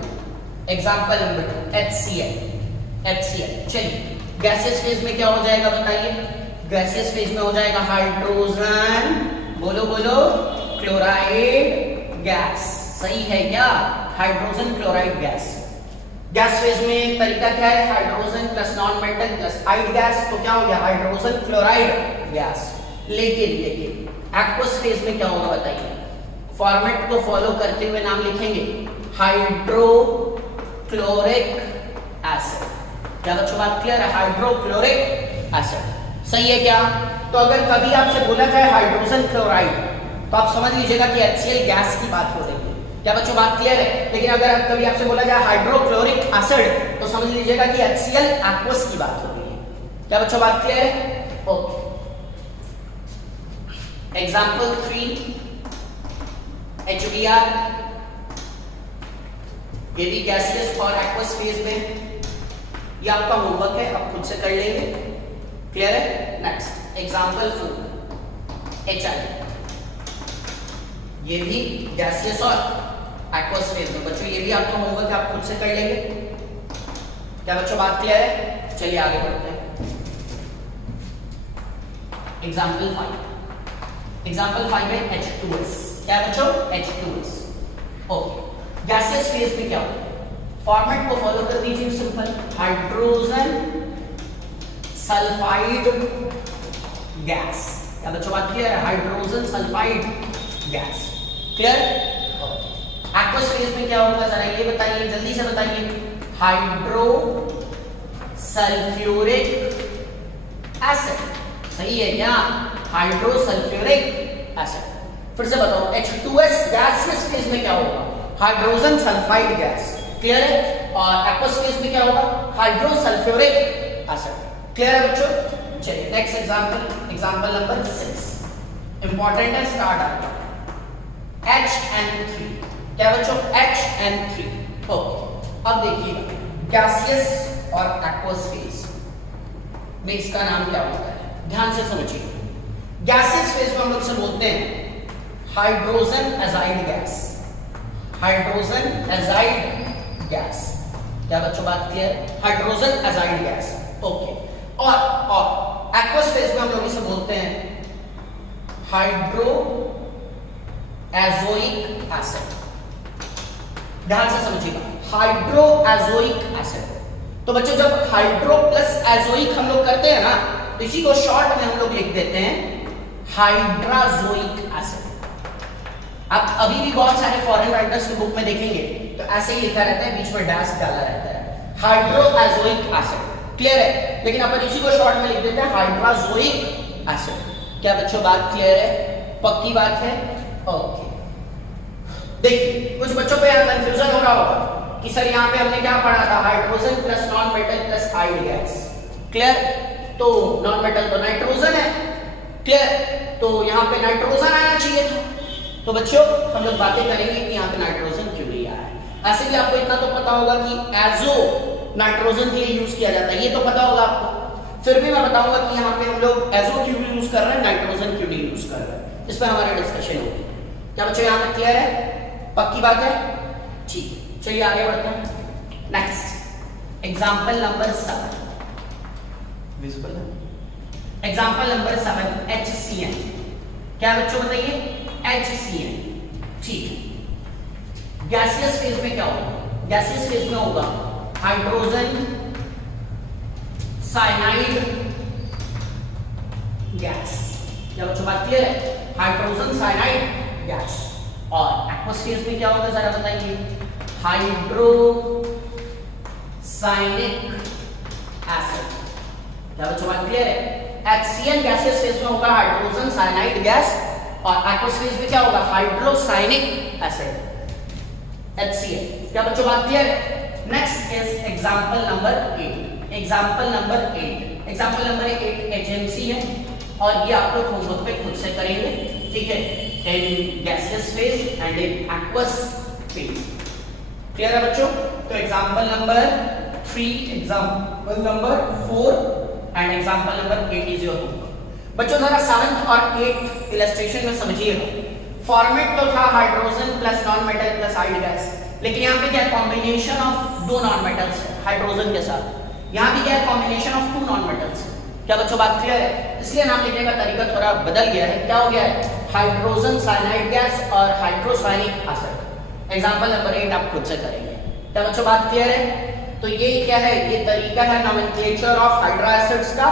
Example number 2 HCl। चलिए गैसियस फेज में क्या हो जाएगा बताइए? गैसियस फेज में हो जाएगा हाइड्रोजन, बोलो बोलो, क्लोराइड गैस। सही है क्या? Hydrogen chloride gas. Gas phase में तरीका क्या है? Hydrogen plus non metal plus ide gas. तो क्या हो गया? Hydrogen chloride gas. लेकिन एक्वस फेज में क्या होगा बताइए? फॉर्मेट को फॉलो करते हुए नाम लिखेंगे, हाइड्रोक्लोरिक एसिड। क्या बच्चों बात क्लियर है? Hydrochloric acid. सही है क्या? तो अगर कभी आपसे बोला जाए हाइड्रोजन क्लोराइड तो आप समझ लीजिएगा कि HCl गैस की बात हो रही है। क्या बच्चों बात क्लियर है? लेकिन अगर कभी आपसे बोला जाए हाइड्रोक्लोरिक एसिड तो समझ लीजिएगा कि HCl एक्वस की बात हो रही है। क्या बच्चों बात क्लियर है? ओके। Example 3 HBr। ये भी गैसियस और एक्वस फेज में। ये आपका होमवर्क है, आप खुद से कर लेंगे। क्लियर है? Next example 4 HI। ये भी गैसियस और एक्वस फेज में। बच्चों ये भी आपका होमवर्क है, आप खुद से कर लेंगे। क्या बच्चों बात क्लियर है? चलिए आगे बढ़ते हैं। एग्जांपल 5। एग्जांपल 5 में H2S। क्या है बच्चों? H2S। ओके। गैसियस फेज में क्या होगा? फॉर्मेट को फॉलो कर दीजिए सिंपल, हाइड्रोजन सल्फाइड गैस। क्या बच्चों बात क्लियर है? Hydrogen sulphide gas. Clear? Aqueous phase में क्या होगा जरा ये बताइए, जल्दी से बताइए। Hydro sulphuric acid. सही है क्या? Hydro sulphuric acid. फिर से बताओ, H2S गैसियस फेज में क्या होगा? Hydrogen sulphide gas. क्लियर है? और एक्वस फेज में क्या होगा? Hydro sulphuric acid. क्लियर है बच्चों? चलिए next example, example number 6 important है, स्टार्ट आपका HN3। क्या बच्चों? HN3। ओके। अब देखिए गैसियस और एक्वस फेज में इसका नाम क्या होता है? ध्यान से समझिए। गैसियस फेज में हम लोग से बोलते हैं hydrogen azide gas. Hydrogen azide gas. क्या बच्चों बात clear? Hydrogen azide gas. Okay. और एक्वस फेज में हम लोग इसे बोलते हैं हाइड्रो एजोइक एसिड। ध्यान से समझिएगा, हाइड्रो एजोइक एसिड। तो बच्चों जब हाइड्रो प्लस एजोइक हम लोग करते हैं ना, तो इसी को शॉर्ट में हम लोग लिख देते हैं हाइड्राजोइक एसिड। आप अभी भी बहुत सारे फॉरेन राइटर्स की बुक में देखेंगे तो ऐसे ही लिखा रहता है, बीच में डैश डाला रहता है, हाइड्रोएजोइक एसिड। क्लियर है? लेकिन अपन इसी को शॉर्ट में लिख देते हैं हाइड्रोजोइक एसिड। क्या बच्चों बात क्लियर है? पक्की बात है? ओके। देखिए कुछ बच्चों पे यहाँ कंफ्यूजन हो रहा होगा कि सर यहाँ पे हमने क्या पढ़ा था, hydrogen plus non metal plus hide gas. Clear? तो नॉन मेटल तो नाइट्रोजन है। क्लियर? तो यहाँ पे नाइट्रोजन आना चाहिए था। तो बच्चों हम लोग बातें करेंगे कि यहाँ पे नाइट्रोजन क्यों नहीं आया है। ऐसे भी आपको इतना तो पता होगा कि एजो नाइट्रोजन के लिए यूज किया जाता है, ये तो पता होगा आपको। फिर भी मैं बताऊंगा कि यहाँ पे हम लोग एजो क्यों यूज कर रहे हैं, नाइट्रोजन क्यों नहीं यूज कर रहे हैं, इस पर हमारा डिस्कशन होगी। क्या बच्चों यहाँ पे क्लियर है? पक्की बात है? ठीक है, चलिए आगे बढ़ते हैं। नेक्स्ट एग्जाम्पल नंबर 7, विजिबल है? Example number 7, HCN। क्या बच्चों बताइए? HCN। ठीक है, गैसियस फेज में क्या होगा? गैसियस फेज में होगा हाइड्रोजन साइनाइड गैस। क्या बच्चों बात क्लियर है? Hydrogen cyanide gas. और एक्वस फेज में क्या होगा जरा बताइए? Hydrocyanic acid. क्या बच्चों बात क्लियर है? HCN गैसियस फेज में होगा हाइड्रोजन साइनाइड गैस और एक्वस फेज में क्या होगा? Hydrocyanic acid HCl। क्या बच्चों बात क्लियर है? Next is example number 8। Example number 8, example number 8 HMC है और ये आप लोग खुद पे खुद से करेंगे, ठीक है, in gaseous phase and in aqueous phase. Clear है बच्चों? तो example number 3, example number 4 and example number 8 is your homework. बच्चों जरा 7th और 8th इलस्ट्रेशन में समझिएगा। फॉर्मेट तो था hydrogen plus non metal plus hide gas, लेकिन यहाँ पे क्या कॉम्बिनेशन ऑफ दो नॉन मेटल्स है हाइड्रोजन के साथ। यहाँ भी क्या है? Combination of 2 non metals. क्या बच्चों बात क्लियर है? इसलिए नाम लिखने का तरीका थोड़ा बदल गया है। क्या हो गया है? हाइड्रोजन साइनाइड गैस और हाइड्रोसाइनिक एसिड। एग्जांपल नंबर 8 आप खुद से करेंगे। क्या बच्चों बात क्लियर है? तो ये क्या है? ये तरीका है नोमेनक्लेचर ऑफ हाइड्रा एसिड्स का,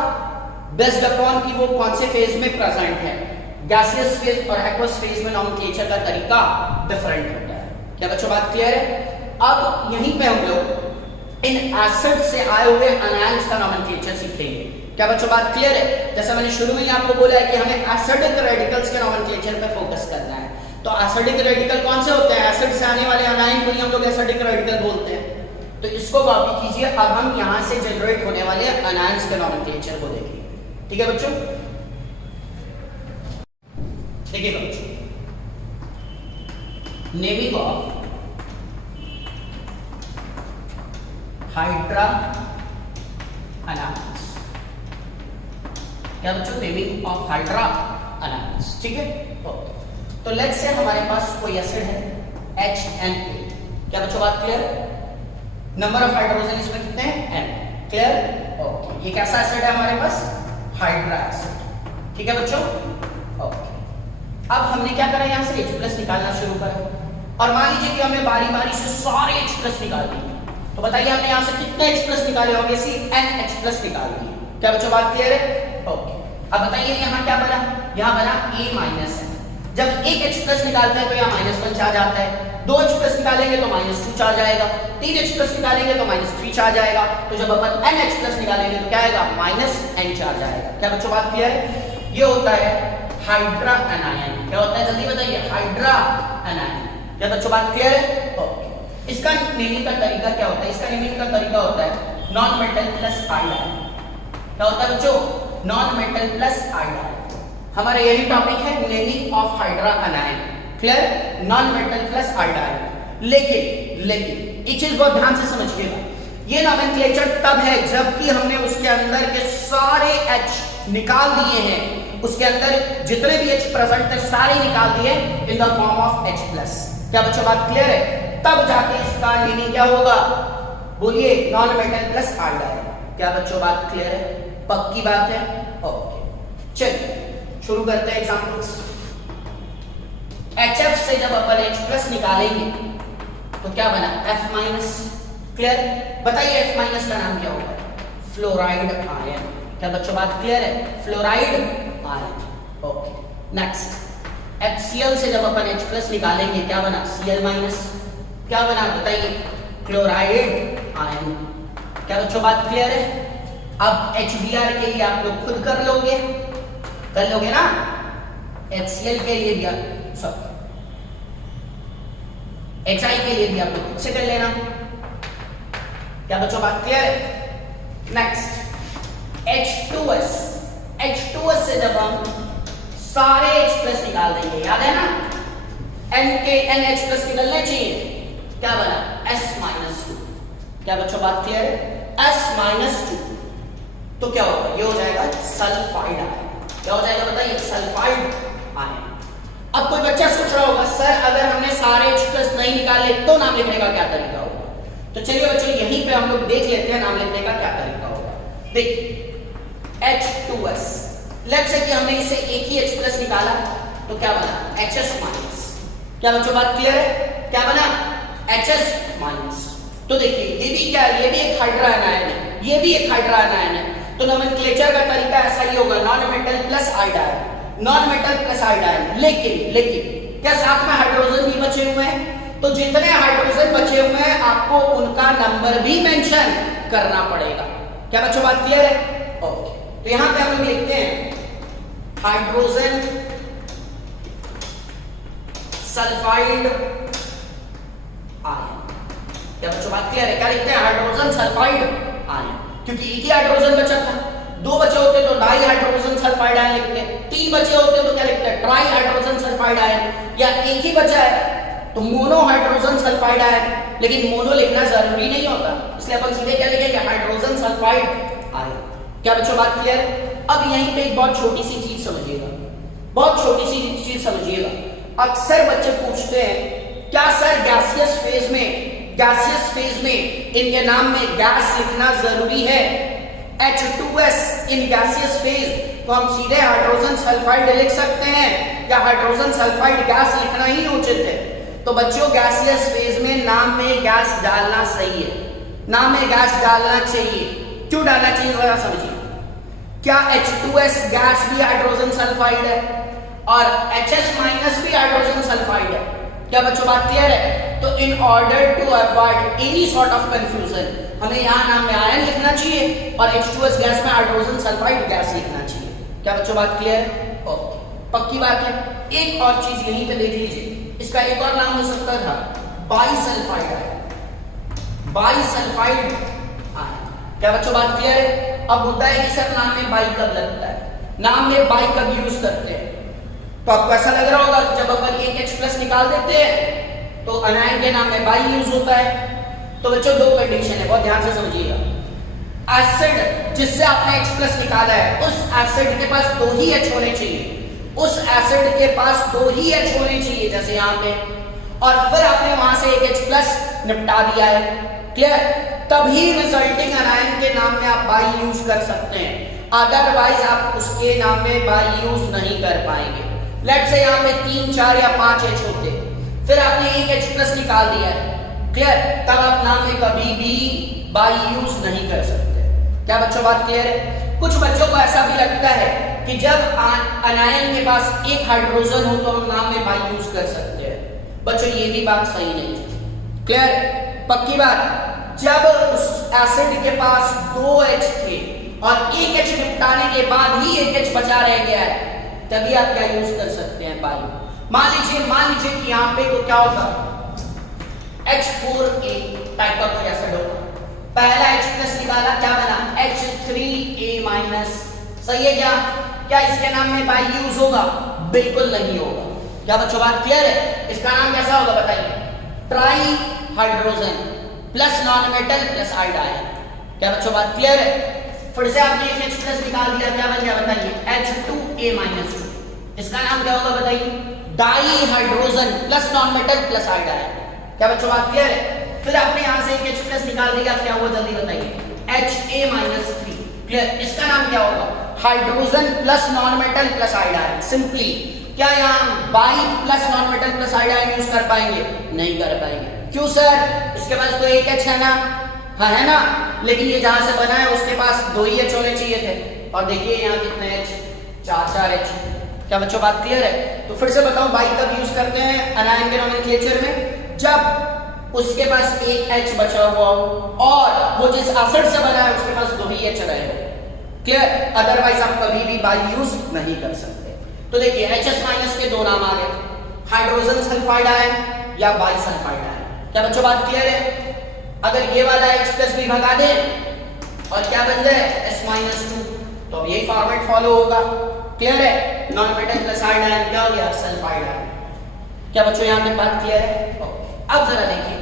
बेस्ड अपॉन कि वो कौन से फेज में प्रेजेंट है। गैसियस फेज और एक्वस फेज में नोमेनक्लेचर का तरीका डिफरेंट होता है। क्या बच्चों बात क्लियर है? अब यहीं पे हम लोग इन एसिड से आए हुए अनायंस का नोमेनक्लेचर सीखेंगे। क्या बच्चों बात क्लियर है? जैसा मैंने शुरू में ही आपको बोला है कि हमें एसिडिक रेडिकल्स के नोमेनक्लेचर पे फोकस करना है। तो एसिडिक रेडिकल कौन से होते हैं? एसिड से आने वाले अनायन को ही हम लोग एसिडिक रेडिकल बोलते हैं। तो इसको कॉपी कीजिए। अब हम यहां से जनरेट होने वाले अनायंस के नोमेनक्लेचर को देखेंगे। ठीक है बच्चों? देखिए बच्चों, नेमिंग ऑफ हाइड्रा अनायंस। क्या बच्चों? Naming of hydra anions. ठीक है, ओके। तो लेट्स से हमारे पास कोई एसिड है HNA। क्या बच्चों बात क्लियर? नंबर ऑफ हाइड्रोजन इसमें कितने हैं? N। क्लियर? ओके। ये कैसा एसिड है हमारे पास? Hydra acid. ठीक है बच्चों? ओके। अब हमने क्या करा? यहां से H+ निकालना शुरू करा और मान लीजिए कि हमें बारी बारी से सारे H+ निकाल दिए। तो बताइए हमने यहां से कितने H+ निकाले होंगे? NH+ निकाल दिए। क्या बच्चों बात क्लियर है? ओके। अब बताइए यहाँ क्या बना? यहाँ बना A- है। जब एक H+ निकालते हैं तो यहाँ -1 आ जाता है। 2 H+ निकालेंगे तो -2 चार्ज जाएगा। 3 H+ निकालेंगे तो -3 चार्ज जाएगा। तो जब अपन NH+ निकालेंगे तो क्या आएगा? -N चार्ज आएगा। क्या बच्चों बात क्लियर है? ये होता है हाइड्रा अनायन। क्या होता है? जल्दी बताइए। हाइड्रा अनायन। क्या बच्चों बात क्लियर है? ओके। इसका नेमिंग का तरीका क्या होता है? इसका नेमिंग का तरीका होता है नॉन मेटल प्लस आयोडाइन। क्या होता है बच्चों? Non metal plus iodine. हमारा यही टॉपिक है, naming of hydra अनायन। Clear? Non metal plus iodine. लेकिन एक चीज बहुत ध्यान से समझिएगा, ये नोमेनक्लेचर तब है जबकि हमने उसके अंदर के सारे H निकाल दिए हैं। उसके अंदर जितने भी H प्रेजेंट थे सारे निकाल दिए in the form of H+। क्या बच्चों बात क्लियर है? तब जाके इसका नेमिंग क्या होगा? बोलिए। Non metal plus iodine. क्या बच्चों बात क्लियर है? पक्की बात है? ओके। चलिए शुरू करते हैं एग्जांपल्स। HF से जब अपन H+ निकालेंगे तो क्या बना? F-। क्लियर? बताइए F- का नाम क्या होगा? Fluoride ion. क्या बच्चों बात क्लियर है? Fluoride ion. Okay. Next HCl से जब अपन H प्लस निकालेंगे क्या बना, Cl माइनस, क्या बना बताइए, क्लोराइड आयन। क्या बच्चों बात क्लियर है? अब HBr के लिए आप लोग खुद कर लोगे ना, HCl के लिए भी आप सब, HI के लिए भी आप लोग खुद से कर लेना। क्या बच्चों बात क्लियर है? नेक्स्ट H2S, H2S से जब हम सारे H प्लस निकाल देंगे, याद है ना, N के NH प्लस निकलने चाहिए, क्या बना S-2। क्या बच्चों बात क्लियर है? S-2 तो क्या होगा, ये हो जाएगा सल्फाइड आयन। क्या हो जाएगा बताइए, सल्फाइड आयन। अब कोई बच्चा सोच रहा होगा सर अगर हमने सारे H प्लस नहीं निकाले तो नाम लिखने का क्या तरीका होगा? तो चलिए बच्चों यहीं पे हम लोग देख लेते हैं नाम लिखने का क्या तरीका होगा। देखिए H2S, लेट्स से कि हमने इसे एक ही H प्लस निकाला तो क्या बना, HS माइनस। क्या बच्चों बात क्लियर है? क्या बना, HS माइनस। तो देखिए ये भी क्या है, ये भी एक हाइड्रा आयन है, ये भी एक हाइड्रा आयन है, तो नोमेनक्लेचर का तरीका ऐसा ही होगा, non metal plus iodine, non metal plus iodine. लेकिन क्या साथ में हाइड्रोजन भी बचे हुए हैं? तो जितने हाइड्रोजन बचे हुए हैं आपको उनका नंबर भी मेंशन करना पड़ेगा। क्या बच्चों बात क्लियर है? ओके, तो यहां पे हम लोग लिखते हैं हाइड्रोजन सल्फाइड आयन। क्या बच्चों बात क्लियर है? क्या लिखते हैं, हाइड्रोजन सल्फाइड आयन, क्योंकि एक ही हाइड्रोजन बचा था, दो बचे होते तो डाई हाइड्रोजन सल्फाइड आयन लिखते, तीन बचे होते तो क्या लिखते हैं, ट्राई हाइड्रोजन सल्फाइड आयन, या एक ही बचा है तो मोनो हाइड्रोजन सल्फाइड आयन। लेकिन मोनो लिखना जरूरी नहीं होता, इसलिए अपन सीधे क्या लिखेंगे, हाइड्रोजन सल्फाइड आयन। क्या बच्चों बात क्लियर है? अब यहीं पे एक बहुत छोटी सी चीज समझिएगा, बहुत छोटी सी चीज समझिएगा। अक्सर बच्चे पूछते हैं क्या सर गैसियस फेज में इनके नाम में गैस लिखना जरूरी है? H2S इन गैसियस फेज तो हम सीधे हाइड्रोजन सल्फाइड लिख सकते हैं, या हाइड्रोजन सल्फाइड गैस लिखना ही उचित है? तो बच्चों गैसियस फेज में नाम में गैस डालना सही है, नाम में गैस डालना चाहिए। क्यों डालना चाहिए जरा समझिए। क्या H2S गैस भी हाइड्रोजन सल्फाइड है और HS माइनस भी हाइड्रोजन सल्फाइड है? क्या बच्चों बात क्लियर है? तो in order to avoid any sort of confusion हमें यहाँ नाम में आयन लिखना चाहिए और H2S गैस में हाइड्रोजन सल्फाइड गैस लिखना चाहिए। क्या बच्चों बात क्लियर है? ओके, पक्की बात है। एक और चीज यहीं पे देख लीजिए, इसका एक और नाम हो सकता था बाइसल्फाइड आयन, बाइसल्फाइड आयन। क्या बच्चों बात क्लियर है? अब होता है कि सर नाम में बाई कब लगता है, नाम में बाई कब यूज करते हैं? तो आपको ऐसा लग रहा होगा कि जब अपन एक H प्लस निकाल देते हैं तो अनायन के नाम में बाई यूज होता है। तो बच्चों दो कंडीशन है, बहुत ध्यान से समझिएगा। एसिड जिससे आपने H प्लस निकाला है उस एसिड के पास दो ही H होने चाहिए, उस एसिड के पास दो ही H होने चाहिए जैसे यहाँ पे, और फिर आपने वहां से एक H प्लस निपटा दिया है। क्लियर? तभी रिजल्टिंग अनायन के नाम में आप बाई यूज कर सकते हैं, अदरवाइज आप उसके नाम में बाई यूज नहीं कर पाएंगे। लेट्स से यहाँ पे 3, 4 या 5 H होते, फिर आपने एक H प्लस निकाल दिया है, क्लियर? तब आप नाम में कभी भी बाई यूज नहीं कर सकते। क्या बच्चों बात क्लियर है? कुछ बच्चों को ऐसा भी लगता है कि जब अनायन के पास एक हाइड्रोजन हो तो हम नाम में बाई यूज कर सकते हैं। बच्चों ये भी बात सही नहीं है। क्लियर? पक्की बात। जब उस एसिड के पास 2 H थे और एक H निपटाने के बाद ही एक H बचा रह गया है, तभी आप क्या यूज कर सकते हैं बाई। मान लीजिए कि यहाँ पे तो क्या होता, H4A टाइप ऑफ एसिड होगा, पहला H प्लस निकाला, क्या बना H3A माइनस। सही है क्या? क्या इसके नाम में बाई यूज होगा? बिल्कुल नहीं होगा। क्या बच्चों बात क्लियर है? इसका नाम कैसा होगा बताइए, try hydrogen plus non metal plus iodine. क्या बच्चों बात क्लियर है? फिर से आपने एक H प्लस निकाल दिया, क्या बन गया बताइए, H2A माइनस। इसका नाम क्या होगा बताइए, di hydrogen plus non metal plus iodine. क्या बच्चों बात क्लियर है? फिर आपने यहां से एक H प्लस निकाल दिया, क्या हुआ जल्दी बताइए, HA-3। क्लियर? इसका नाम क्या होगा, hydrogen plus non metal plus iodine. Simply क्या यहां by plus non metal plus iodine use कर पाएंगे? नहीं कर पाएंगे। क्यों सर? इसके पास तो एक H है ना, हाँ है ना, लेकिन ये जहां से बना है उसके पास दो ही H होने चाहिए थे, और देखिए यहाँ कितने H, 4 H। क्या बच्चों बात क्लियर है? तो फिर से बताओ बाई कब यूज करते हैं अनायन के नोमेनक्लेचर में? जब उसके पास एक H बचा हुआ हो और वो जिस एसिड से बना है उसके पास 2 ही H रहे हो। क्लियर? अदरवाइज आप कभी भी बाई यूज नहीं कर सकते। तो देखिए HS- के 2 नाम आ गए, हाइड्रोजन सल्फाइड आयन या बाई सल्फाइड आयन। क्या बच्चों बात क्लियर है? अगर ये वाला H+ भी भगा दे और क्या बन जाए S-2, तो अब यही फॉर्मेट फॉलो होगा। क्लियर है? नॉन मेटल प्लस आयन क्या हो गया? Sulphide ion. क्या बच्चों यहां तक बात क्लियर है? अब जरा देखिए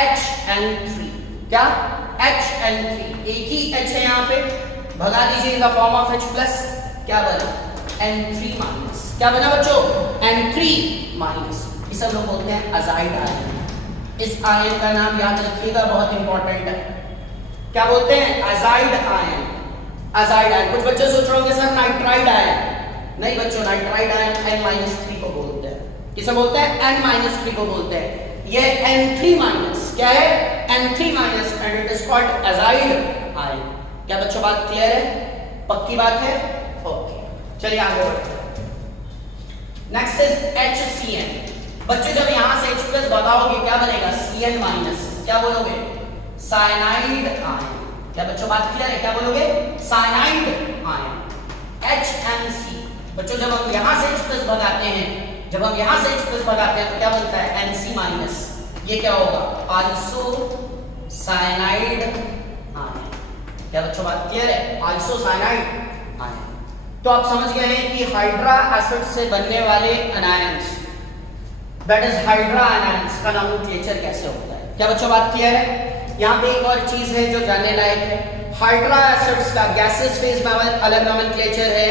HN3, क्या HN3 एक ही H है यहां पे, भगा दीजिए in the form of H+, क्या बना? N3-। क्या बना बच्चों? N3-। ये सब लोग बोलते हैं अजाइड आयन। इस आयन का नाम याद रखिएगा, बहुत इंपॉर्टेंट है। क्या बोलते हैं? Azide ion. Azide ion. कुछ बच्चे सोच रहे होंगे सर नाइट्राइड आयन। नहीं बच्चों, नाइट्राइड आयन N-3 को बोलते हैं। किसे बोलते हैं? N-3 को बोलते हैं। ये N3- क्या है? N3- and it is called azide ion. क्या बच्चों बात क्लियर है? पक्की बात है? ओके, चलिए आगे बढ़ते हैं। Next is HCN। बच्चों जब यहां से H+ बताओगे क्या बनेगा? Cn-। क्या बोलोगे? Cyanide ion. क्या बच्चों बात क्लियर है? क्या बोलोगे? Cyanide ion. HNC। बच्चों जब हम यहां से H+ भगाते हैं, जब हम यहां से H+ भगाते हैं तो क्या बनता है? Nc-। ये क्या होगा? Iso cyanide ion. क्या बच्चों बात क्लियर है? Iso cyanide ion. तो आप समझ गए हैं कि हाइड्रा एसिड से बनने वाले anions, that is hydra anions का नोमेनक्लेचर कैसे होता है। क्या बच्चों बात क्लियर है? यहाँ पे एक और चीज है जो जानने लायक है। हाइड्रा एसिड्स का गैसेस फेज में अलग नोमेनक्लेचर है,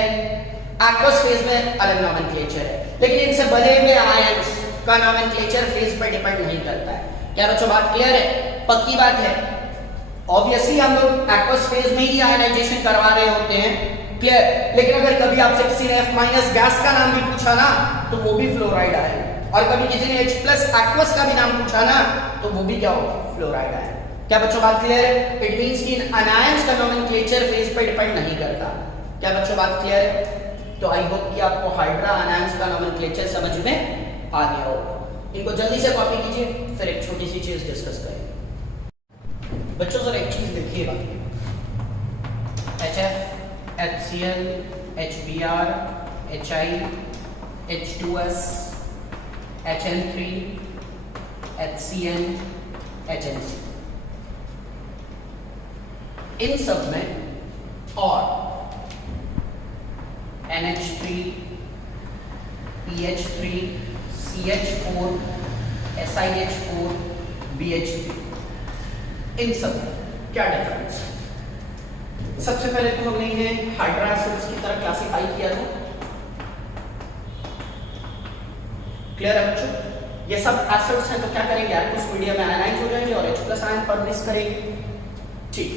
एक्वस फेज में अलग नोमेनक्लेचर है, लेकिन इनसे बने हुए आयंस का नोमेनक्लेचर फेज पर डिपेंड नहीं करता है। क्या बच्चों बात क्लियर है? पक्की बात है। ऑब्वियसली हम लोग एक्वस फेज में ही आयनाइजेशन करवा रहे होते हैं। क्लियर? लेकिन अगर कभी आपसे किसी ने F- गैस का नाम भी पूछा ना तो वो भी फ्लोराइड आयन, और कभी किसी ने H+ एक्वस का भी नाम पूछा ना तो वो भी क्या होगा? Fluoride ion. क्या बच्चों बात क्लियर है? इट मींस कि इन अनायंस का नोमेनक्लेचर फेज पे डिपेंड नहीं करता। क्या बच्चों बात क्लियर है? तो आई होप कि आपको हाइड्रा अनायंस का नोमेनक्लेचर समझ में आ गया होगा। इनको जल्दी से कॉपी कीजिए, फिर एक छोटी सी चीज डिस्कस करेंगे। बच्चों जरा एक चीज देखिएगा, HF, HCl, HBr, HI, H2S, HN3, HCN, HNC, इन सब में और NH3, PH3, CH4, SiH4, BH3, इन सब में क्या डिफरेंस है? सबसे पहले तो हमने इन्हें हाइड्रा एसिड्स की तरह क्लासिफाई किया था। क्लियर है बच्चों? ये सब एसिड्स हैं तो क्या करेंगे? एक्वस मीडियम में आयनाइज हो जाएंगे और H+ आयन फर्निश करेंगे। ठीक,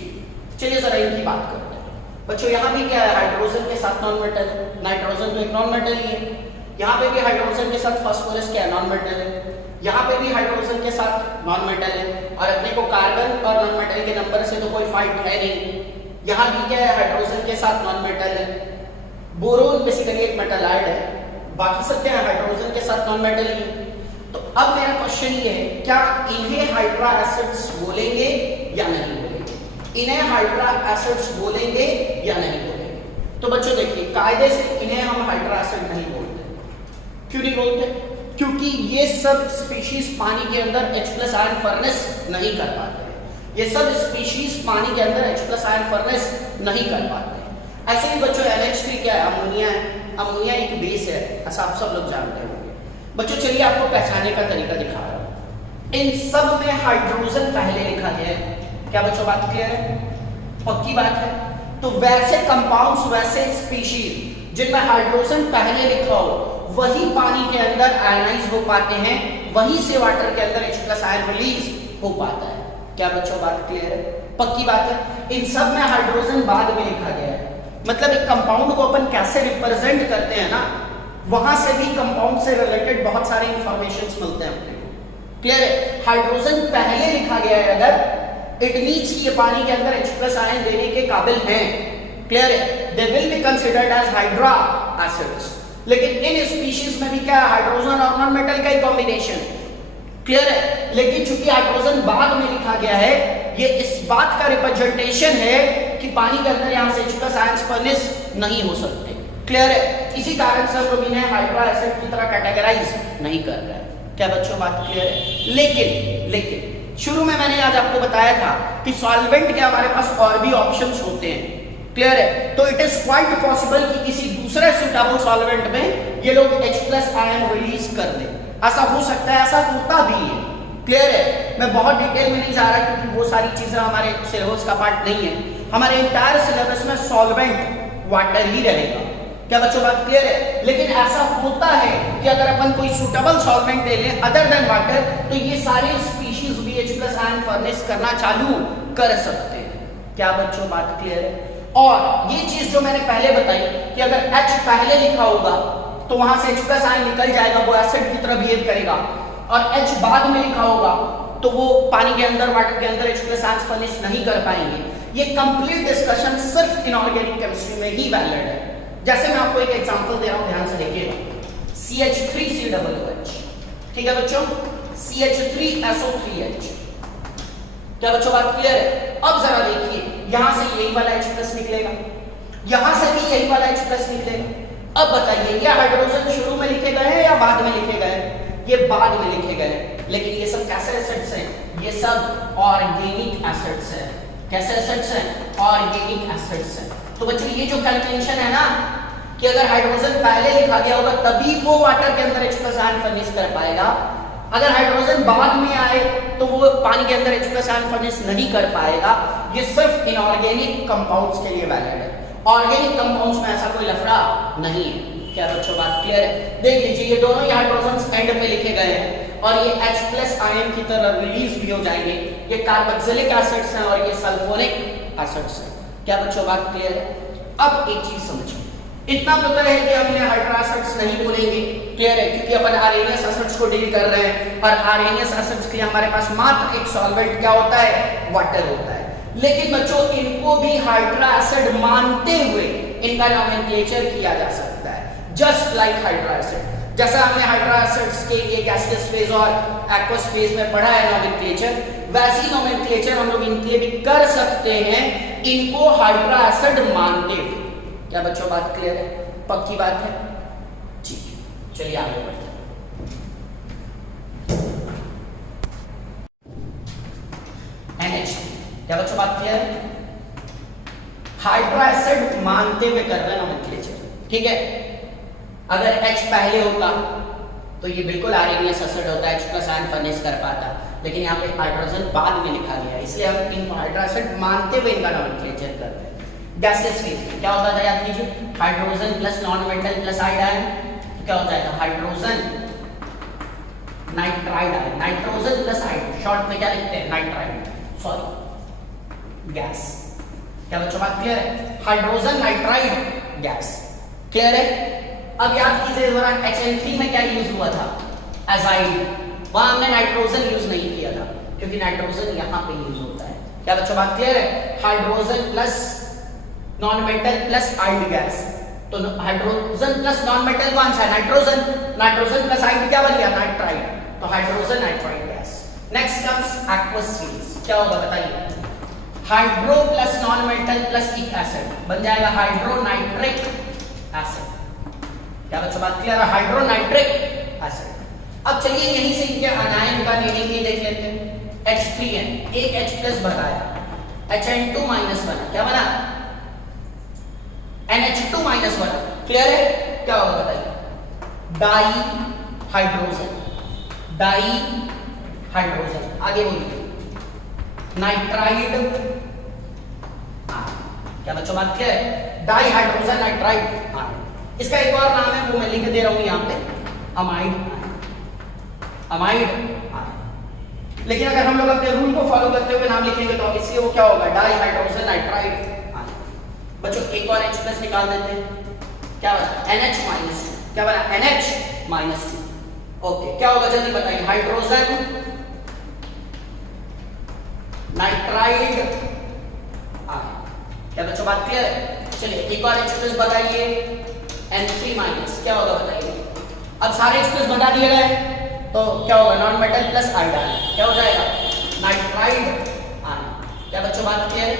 चलिए जरा इनकी बात करते हैं। बच्चों यहाँ भी क्या है? हाइड्रोजन के साथ नॉन मेटल है। नाइट्रोजन तो एक नॉन मेटल ही है। यहाँ पे भी हाइड्रोजन के साथ फास्फोरस क्या है? नॉन मेटल है। यहाँ पे भी हाइड्रोजन के साथ नॉन मेटल है, और अपने को कार्बन और नॉन मेटल के नंबर से तो कोई फाइट है नहीं। यहाँ भी क्या है? हाइड्रोजन के साथ नॉन मेटल है। बोरोन बेसिकली एक मेटलाइड है, बाकी सब क्या है? हाइड्रोजन के साथ नॉन मेटल ही है। तो अब मेरा क्वेश्चन ये है, क्या इन्हें हाइड्रा एसिड्स बोलेंगे या नहीं बोलेंगे? इन्हें हाइड्रा एसिड्स बोलेंगे या नहीं बोलेंगे? तो बच्चों देखिए, कायदे से इन्हें हम हाइड्रा एसिड नहीं बोलते। क्यों नहीं बोलते? क्योंकि ये सब स्पीशीज पानी के अंदर H+ आयन फर्नेस नहीं कर पाते। ये सब स्पीशीज पानी के अंदर H+ आयन फर्नेस नहीं कर पाते। ऐसे ही बच्चों NH3 क्या है? अमोनिया है। अमोनिया एक बेस है, ऐसा आप सब लोग जानते होंगे। बच्चों चलिए आपको पहचानने का तरीका दिखा रहा हूं। इन सब में हाइड्रोजन पहले लिखा गया है। क्या बच्चों बात क्लियर है? पक्की बात है। तो वैसे कंपाउंड्स, वैसे स्पीशीज जिनमें हाइड्रोजन पहले लिखा हो, वही पानी के अंदर आयनाइज हो पाते हैं, वहीं से वाटर के अंदर H+ आयन रिलीज हो पाता है। क्या बच्चों बात क्लियर है? पक्की बात है। इन सब में हाइड्रोजन बाद में लिखा गया है। मतलब एक कंपाउंड को अपन कैसे रिप्रेजेंट करते हैं ना, वहां से भी कंपाउंड से रिलेटेड बहुत सारे इंफॉर्मेशंस मिलते हैं अपने को। क्लियर है? हाइड्रोजन पहले लिखा गया है अगर, इट मींस ये पानी के अंदर H+ आयन देने के काबिल हैं। क्लियर है? They will be considered as hydra acids. लेकिन इन स्पीशीज में भी क्या है, हाइड्रोजन और नॉन मेटल का ही कॉम्बिनेशन। क्लियर है? लेकिन चूंकि हाइड्रोजन बाद में लिखा गया है, ये इस बात का रिप्रेजेंटेशन है कि पानी के अंदर यहां से H+ आयंस फर्नेस नहीं हो सकते। क्लियर है? इसी कारण से हम लोग इन्हें हाइड्रा एसिड की तरह कैटेगराइज नहीं कर रहे हैं। क्या बच्चों बात क्लियर है? लेकिन शुरू में मैंने आज आपको बताया था कि सॉल्वेंट के हमारे पास और भी ऑप्शंस होते हैं। क्लियर है? तो इट इज क्वाइट पॉसिबल कि किसी दूसरे सुटेबल सॉल्वेंट में ये लोग H+ आयन रिलीज कर दें। ऐसा हो सकता है, ऐसा होता भी है। क्लियर है? मैं बहुत डिटेल में नहीं जा रहा क्योंकि वो सारी चीजें हमारे सिलेबस का पार्ट नहीं है। हमारे इंटायर सिलेबस में सॉल्वेंट वाटर ही रहेगा। क्या बच्चों बात क्लियर है? लेकिन ऐसा होता है कि अगर अपन कोई सुटेबल सॉल्वेंट ले लें अदर देन वाटर, तो ये सारे स्पीशीज भी H+ आयन फर्नेस करना चालू कर सकते हैं। क्या बच्चों बात क्लियर है? और ये चीज जो मैंने पहले बताई कि अगर H पहले लिखा होगा तो वहां से H+ आयन निकल जाएगा, वो एसिड की तरह बिहेव करेगा, और H बाद में लिखा होगा तो वो पानी के अंदर, वाटर के अंदर H+ आयन फर्नेस नहीं कर पाएंगे। ये कंप्लीट डिस्कशन सिर्फ इनऑर्गेनिक केमिस्ट्री में ही वैलिड है। जैसे मैं आपको एक एग्जांपल दे रहा हूं, ध्यान से देखिएगा। CH3COOH, ठीक है बच्चों, CH3SO3H। क्या बच्चों बात क्लियर है? अब जरा देखिए, यहां से यही वाला H+ निकलेगा, यहां से भी यही वाला H+ निकलेगा। अब बताइए, ये हाइड्रोजन शुरू में लिखे गए हैं या बाद में लिखे गए हैं? ये बाद में लिखे गए हैं। लेकिन ये सब कैसे एसिड्स हैं? ये सब ऑर्गेनिक एसिड्स हैं। कैसे एसिड्स हैं? ऑर्गेनिक एसिड्स हैं। तो बच्चों ये जो कन्वेंशन है ना कि अगर हाइड्रोजन पहले लिखा गया होगा तभी वो वाटर के अंदर H+ आयन फर्नेस कर पाएगा, अगर हाइड्रोजन बाद में आए तो वो पानी के अंदर H+ आयन फर्नेस नहीं कर पाएगा। ये सिर्फ इनऑर्गेनिक कंपाउंड्स के लिए वैलिड है। ऑर्गेनिक कंपाउंड्स में ऐसा कोई लफड़ा नहीं है। क्या बच्चों बात क्लियर है? देख लीजिए, ये दोनों ही हाइड्रोजन एंड पे लिखे गए हैं और ये H+ आयन की तरह रिलीज भी हो जाएंगे। ये कार्बोक्सिलिक एसिड्स हैं और ये सल्फोनिक एसिड्स हैं। क्या बच्चों बात क्लियर है? अब एक चीज समझिए, इतना पता है कि हम इन्हें हाइड्रा एसिड्स नहीं बोलेंगे। क्लियर है? क्योंकि अपन आरएनएस एसिड्स को डील कर रहे हैं और आरएनएस एसिड्स के लिए हमारे पास मात्र एक सॉल्वेंट क्या होता है? वाटर होता है। लेकिन बच्चों इनको भी हाइड्रा एसिड मानते हुए इनका नोमेनक्लेचर किया जा सकता है, जस्ट लाइक हाइड्रा एसिड। जैसा हमने हाइड्रा एसिड्स के लिए गैसियस फेज और एक्वस फेज में पढ़ा है नोमेनक्लेचर, वैसी नोमेनक्लेचर हम लोग इनके लिए भी कर सकते हैं, इनको हाइड्रा एसिड मानते हुए। क्या बच्चों बात क्लियर है? पक्की बात है? ठीक है, चलिए आगे बढ़ते हैं। NH3, क्या बच्चों बात क्लियर है? हाइड्रा एसिड मानते हुए कर रहे हैं नोमेनक्लेचर। ठीक है? अगर H पहले होता तो ये बिल्कुल आरएनएस एसिड होता है, H+ आयन फर्नेस कर पाता, लेकिन यहाँ पे हाइड्रोजन बाद में लिखा गया है, इसलिए हम इनको हाइड्रा एसिड मानते हुए इनका नोमेनक्लेचर कर रहे हैं। गैसियस फेज क्या होता था याद कीजिए? Hydrogen plus non metal plus iodine, क्या हो जाएगा? Hydrogen nitride ion, nitrogen plus iodine, short में क्या लिखते हैं? Nitride, sorry gas. क्या बच्चों बात क्लियर है? Hydrogen nitride gas. क्लियर है? अब याद कीजिए जरा, HN3 में क्या यूज हुआ था? एजाइड। वहां हमने नाइट्रोजन यूज नहीं किया था क्योंकि नाइट्रोजन यहाँ पे यूज होता है। क्या बच्चों बात क्लियर है? Hydrogen plus non metal plus ide gas, तो हाइड्रोजन प्लस नॉन मेटल कौन सा है? नाइट्रोजन। नाइट्रोजन प्लस आइड क्या बन गया? नाइट्राइड, तो hydrogen nitride gas. Next comes aqueous phase, क्या होगा बताइए? Hydro plus non metal plus ic acid बन जाएगा हाइड्रोनाइट्रिक एसिड। क्या बच्चों बात क्लियर है? हाइड्रोनाइट्रिक एसिड। अब चलिए यहीं से इनके आनायन का रीडिंग ही देख लेते हैं। H3N, एक H+ बताया, HN2- बना, क्या बना? NH2- बना। क्लियर है? क्या होगा बताइए? डाई हाइड्रोजन, डाई हाइड्रोजन, आगे बोलिए। नाइट्राइड, क्या बच्चों बात क्लियर है? Di hydrogen nitride. इसका एक और नाम है, वो मैं लिख दे रहा हूं यहां पे, अमाइड। अमाइड। लेकिन अगर हम लोग अपने रूल को फॉलो करते हुए नाम लिखेंगे तो इससे वो क्या होगा? Di hydrogen nitride. बच्चों एक और H+ निकाल देते हैं, क्या बना? NH-2, क्या बना? NH-2। ओके, क्या होगा जल्दी बताइए? Hydrogen nitride. क्या बच्चों बात क्लियर है? चलिए एक और H+ बताइए, N3 माइनस क्या होगा बताइए। अब सारे एक्सप्रेस बता दिए गए तो क्या होगा, नॉन मेटल प्लस आयोडाइन क्या हो जाएगा, नाइट्राइड आयन। क्या बच्चों बात क्लियर है,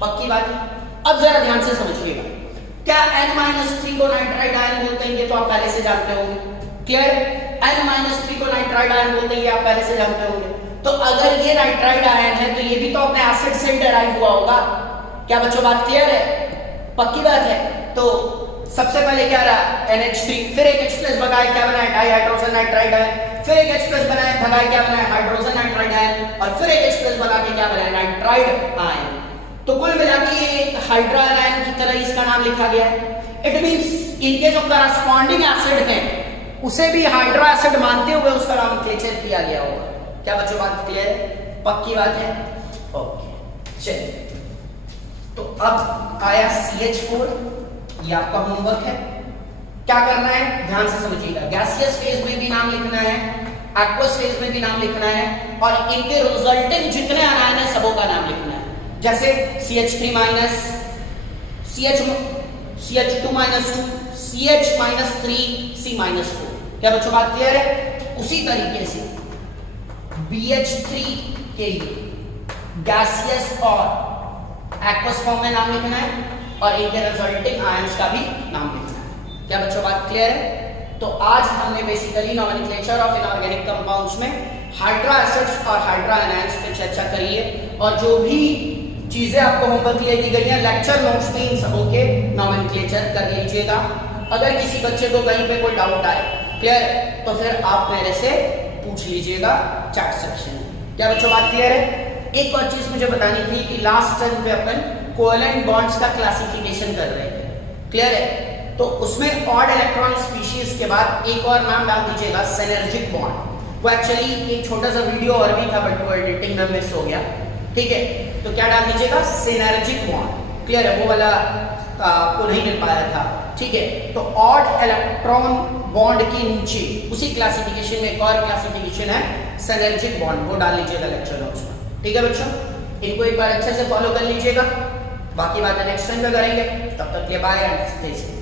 पक्की बात है। अब जरा ध्यान से समझिएगा, क्या N-3 को नाइट्राइड आयन बोलते हैं, ये तो आप पहले से जानते होंगे। क्लियर, N-3 को नाइट्राइड आयन बोलते हैं, ये आप पहले से जानते होंगे। तो अगर ये नाइट्राइड आयन है तो ये भी तो अपने एसिड से डिराइव हुआ होगा। क्या बच्चों बात क्लियर है, पक्की बात है। तो सबसे पहले क्या रहा, NH3, फिर एक H+ भगाए क्या बनाए, डाइहाइड्रोजन नाइट्राइड आयन, फिर एक H+ बनाए भगाए क्या बनाए, हाइड्रोजन नाइट्राइड आयन, और फिर एक H+ बना के क्या बनाए, नाइट्राइड आयन। तो कुल मिला के एक हाइड्रा आयन की तरह इसका नाम लिखा गया है। इट मींस इनके जो करस्पॉन्डिंग एसिड हैं उसे भी हाइड्रा एसिड मानते हुए उसका नॉमेनक्लेचर किया गया होगा। क्या बच्चों बात क्लियर है, पक्की बात है, ओके। चलिए तो अब आया CH4, ये आपका होमवर्क है। क्या करना है, ध्यान से समझिएगा। गैसियस फेज में भी नाम लिखना है, एक्वस फेज में भी नाम लिखना है, और इनके रिजल्टिंग जितने आयन है सबों का नाम लिखना है। जैसे CH3 minus, CH2 minus 2, CH minus 3, C-4। क्या बच्चों बात क्लियर है। उसी तरीके से BH3 के गैसियस और एक्वस फॉर्म में नाम लिखना है, और इनके रिजल्टिंग आयंस का भी नाम लिखना है। क्या बच्चों बात क्लियर है। तो आज हमने basically nomenclature of inorganic compounds में हाइड्रा एसिड्स और हाइड्रा एनायंस पे चर्चा करी है, और जो भी चीजें आपको होमवर्क लिए दी गई हैं लेक्चर नोट्स में इन सबों के नॉमेनक्लेचर कर लीजिएगा। अगर किसी बच्चे को कहीं पे कोई डाउट आए, क्लियर, तो फिर आप मेरे से पूछ लीजिएगा चैट सेक्शन में। क्या बच्चों बात क्लियर है। एक और चीज मुझे बतानी थी कि लास्ट टाइम पे अपन कोवेलेंट बॉन्ड्स का क्लासिफिकेशन कर रहे थे, क्लियर है। तो उसमें ऑड इलेक्ट्रॉन स्पीशीज के बाद एक और नाम डाल दीजिएगा, सिनर्जिक बॉन्ड। वो एक्चुअली एक छोटा सा वीडियो और भी था बट वो एडिटिंग में मिस हो गया, ठीक है। तो क्या डाल दीजिएगा, सिनर्जिक बॉन्ड, क्लियर है। वो वाला आपको नहीं मिल पाया था, ठीक है। तो ऑड इलेक्ट्रॉन बॉन्ड के नीचे उसी क्लासिफिकेशन में एक और क्लासिफिकेशन है सिनर्जिक बॉन्ड, वो डाल लीजिएगा लेक्चर नोट्स में, ठीक है बच्चों। इनको एक बार अच्छे से फॉलो कर लीजिएगा, बाकी बातें नेक्स्ट टाइम में करेंगे। तब तक के लिए बाय एंड स्टे सेफ।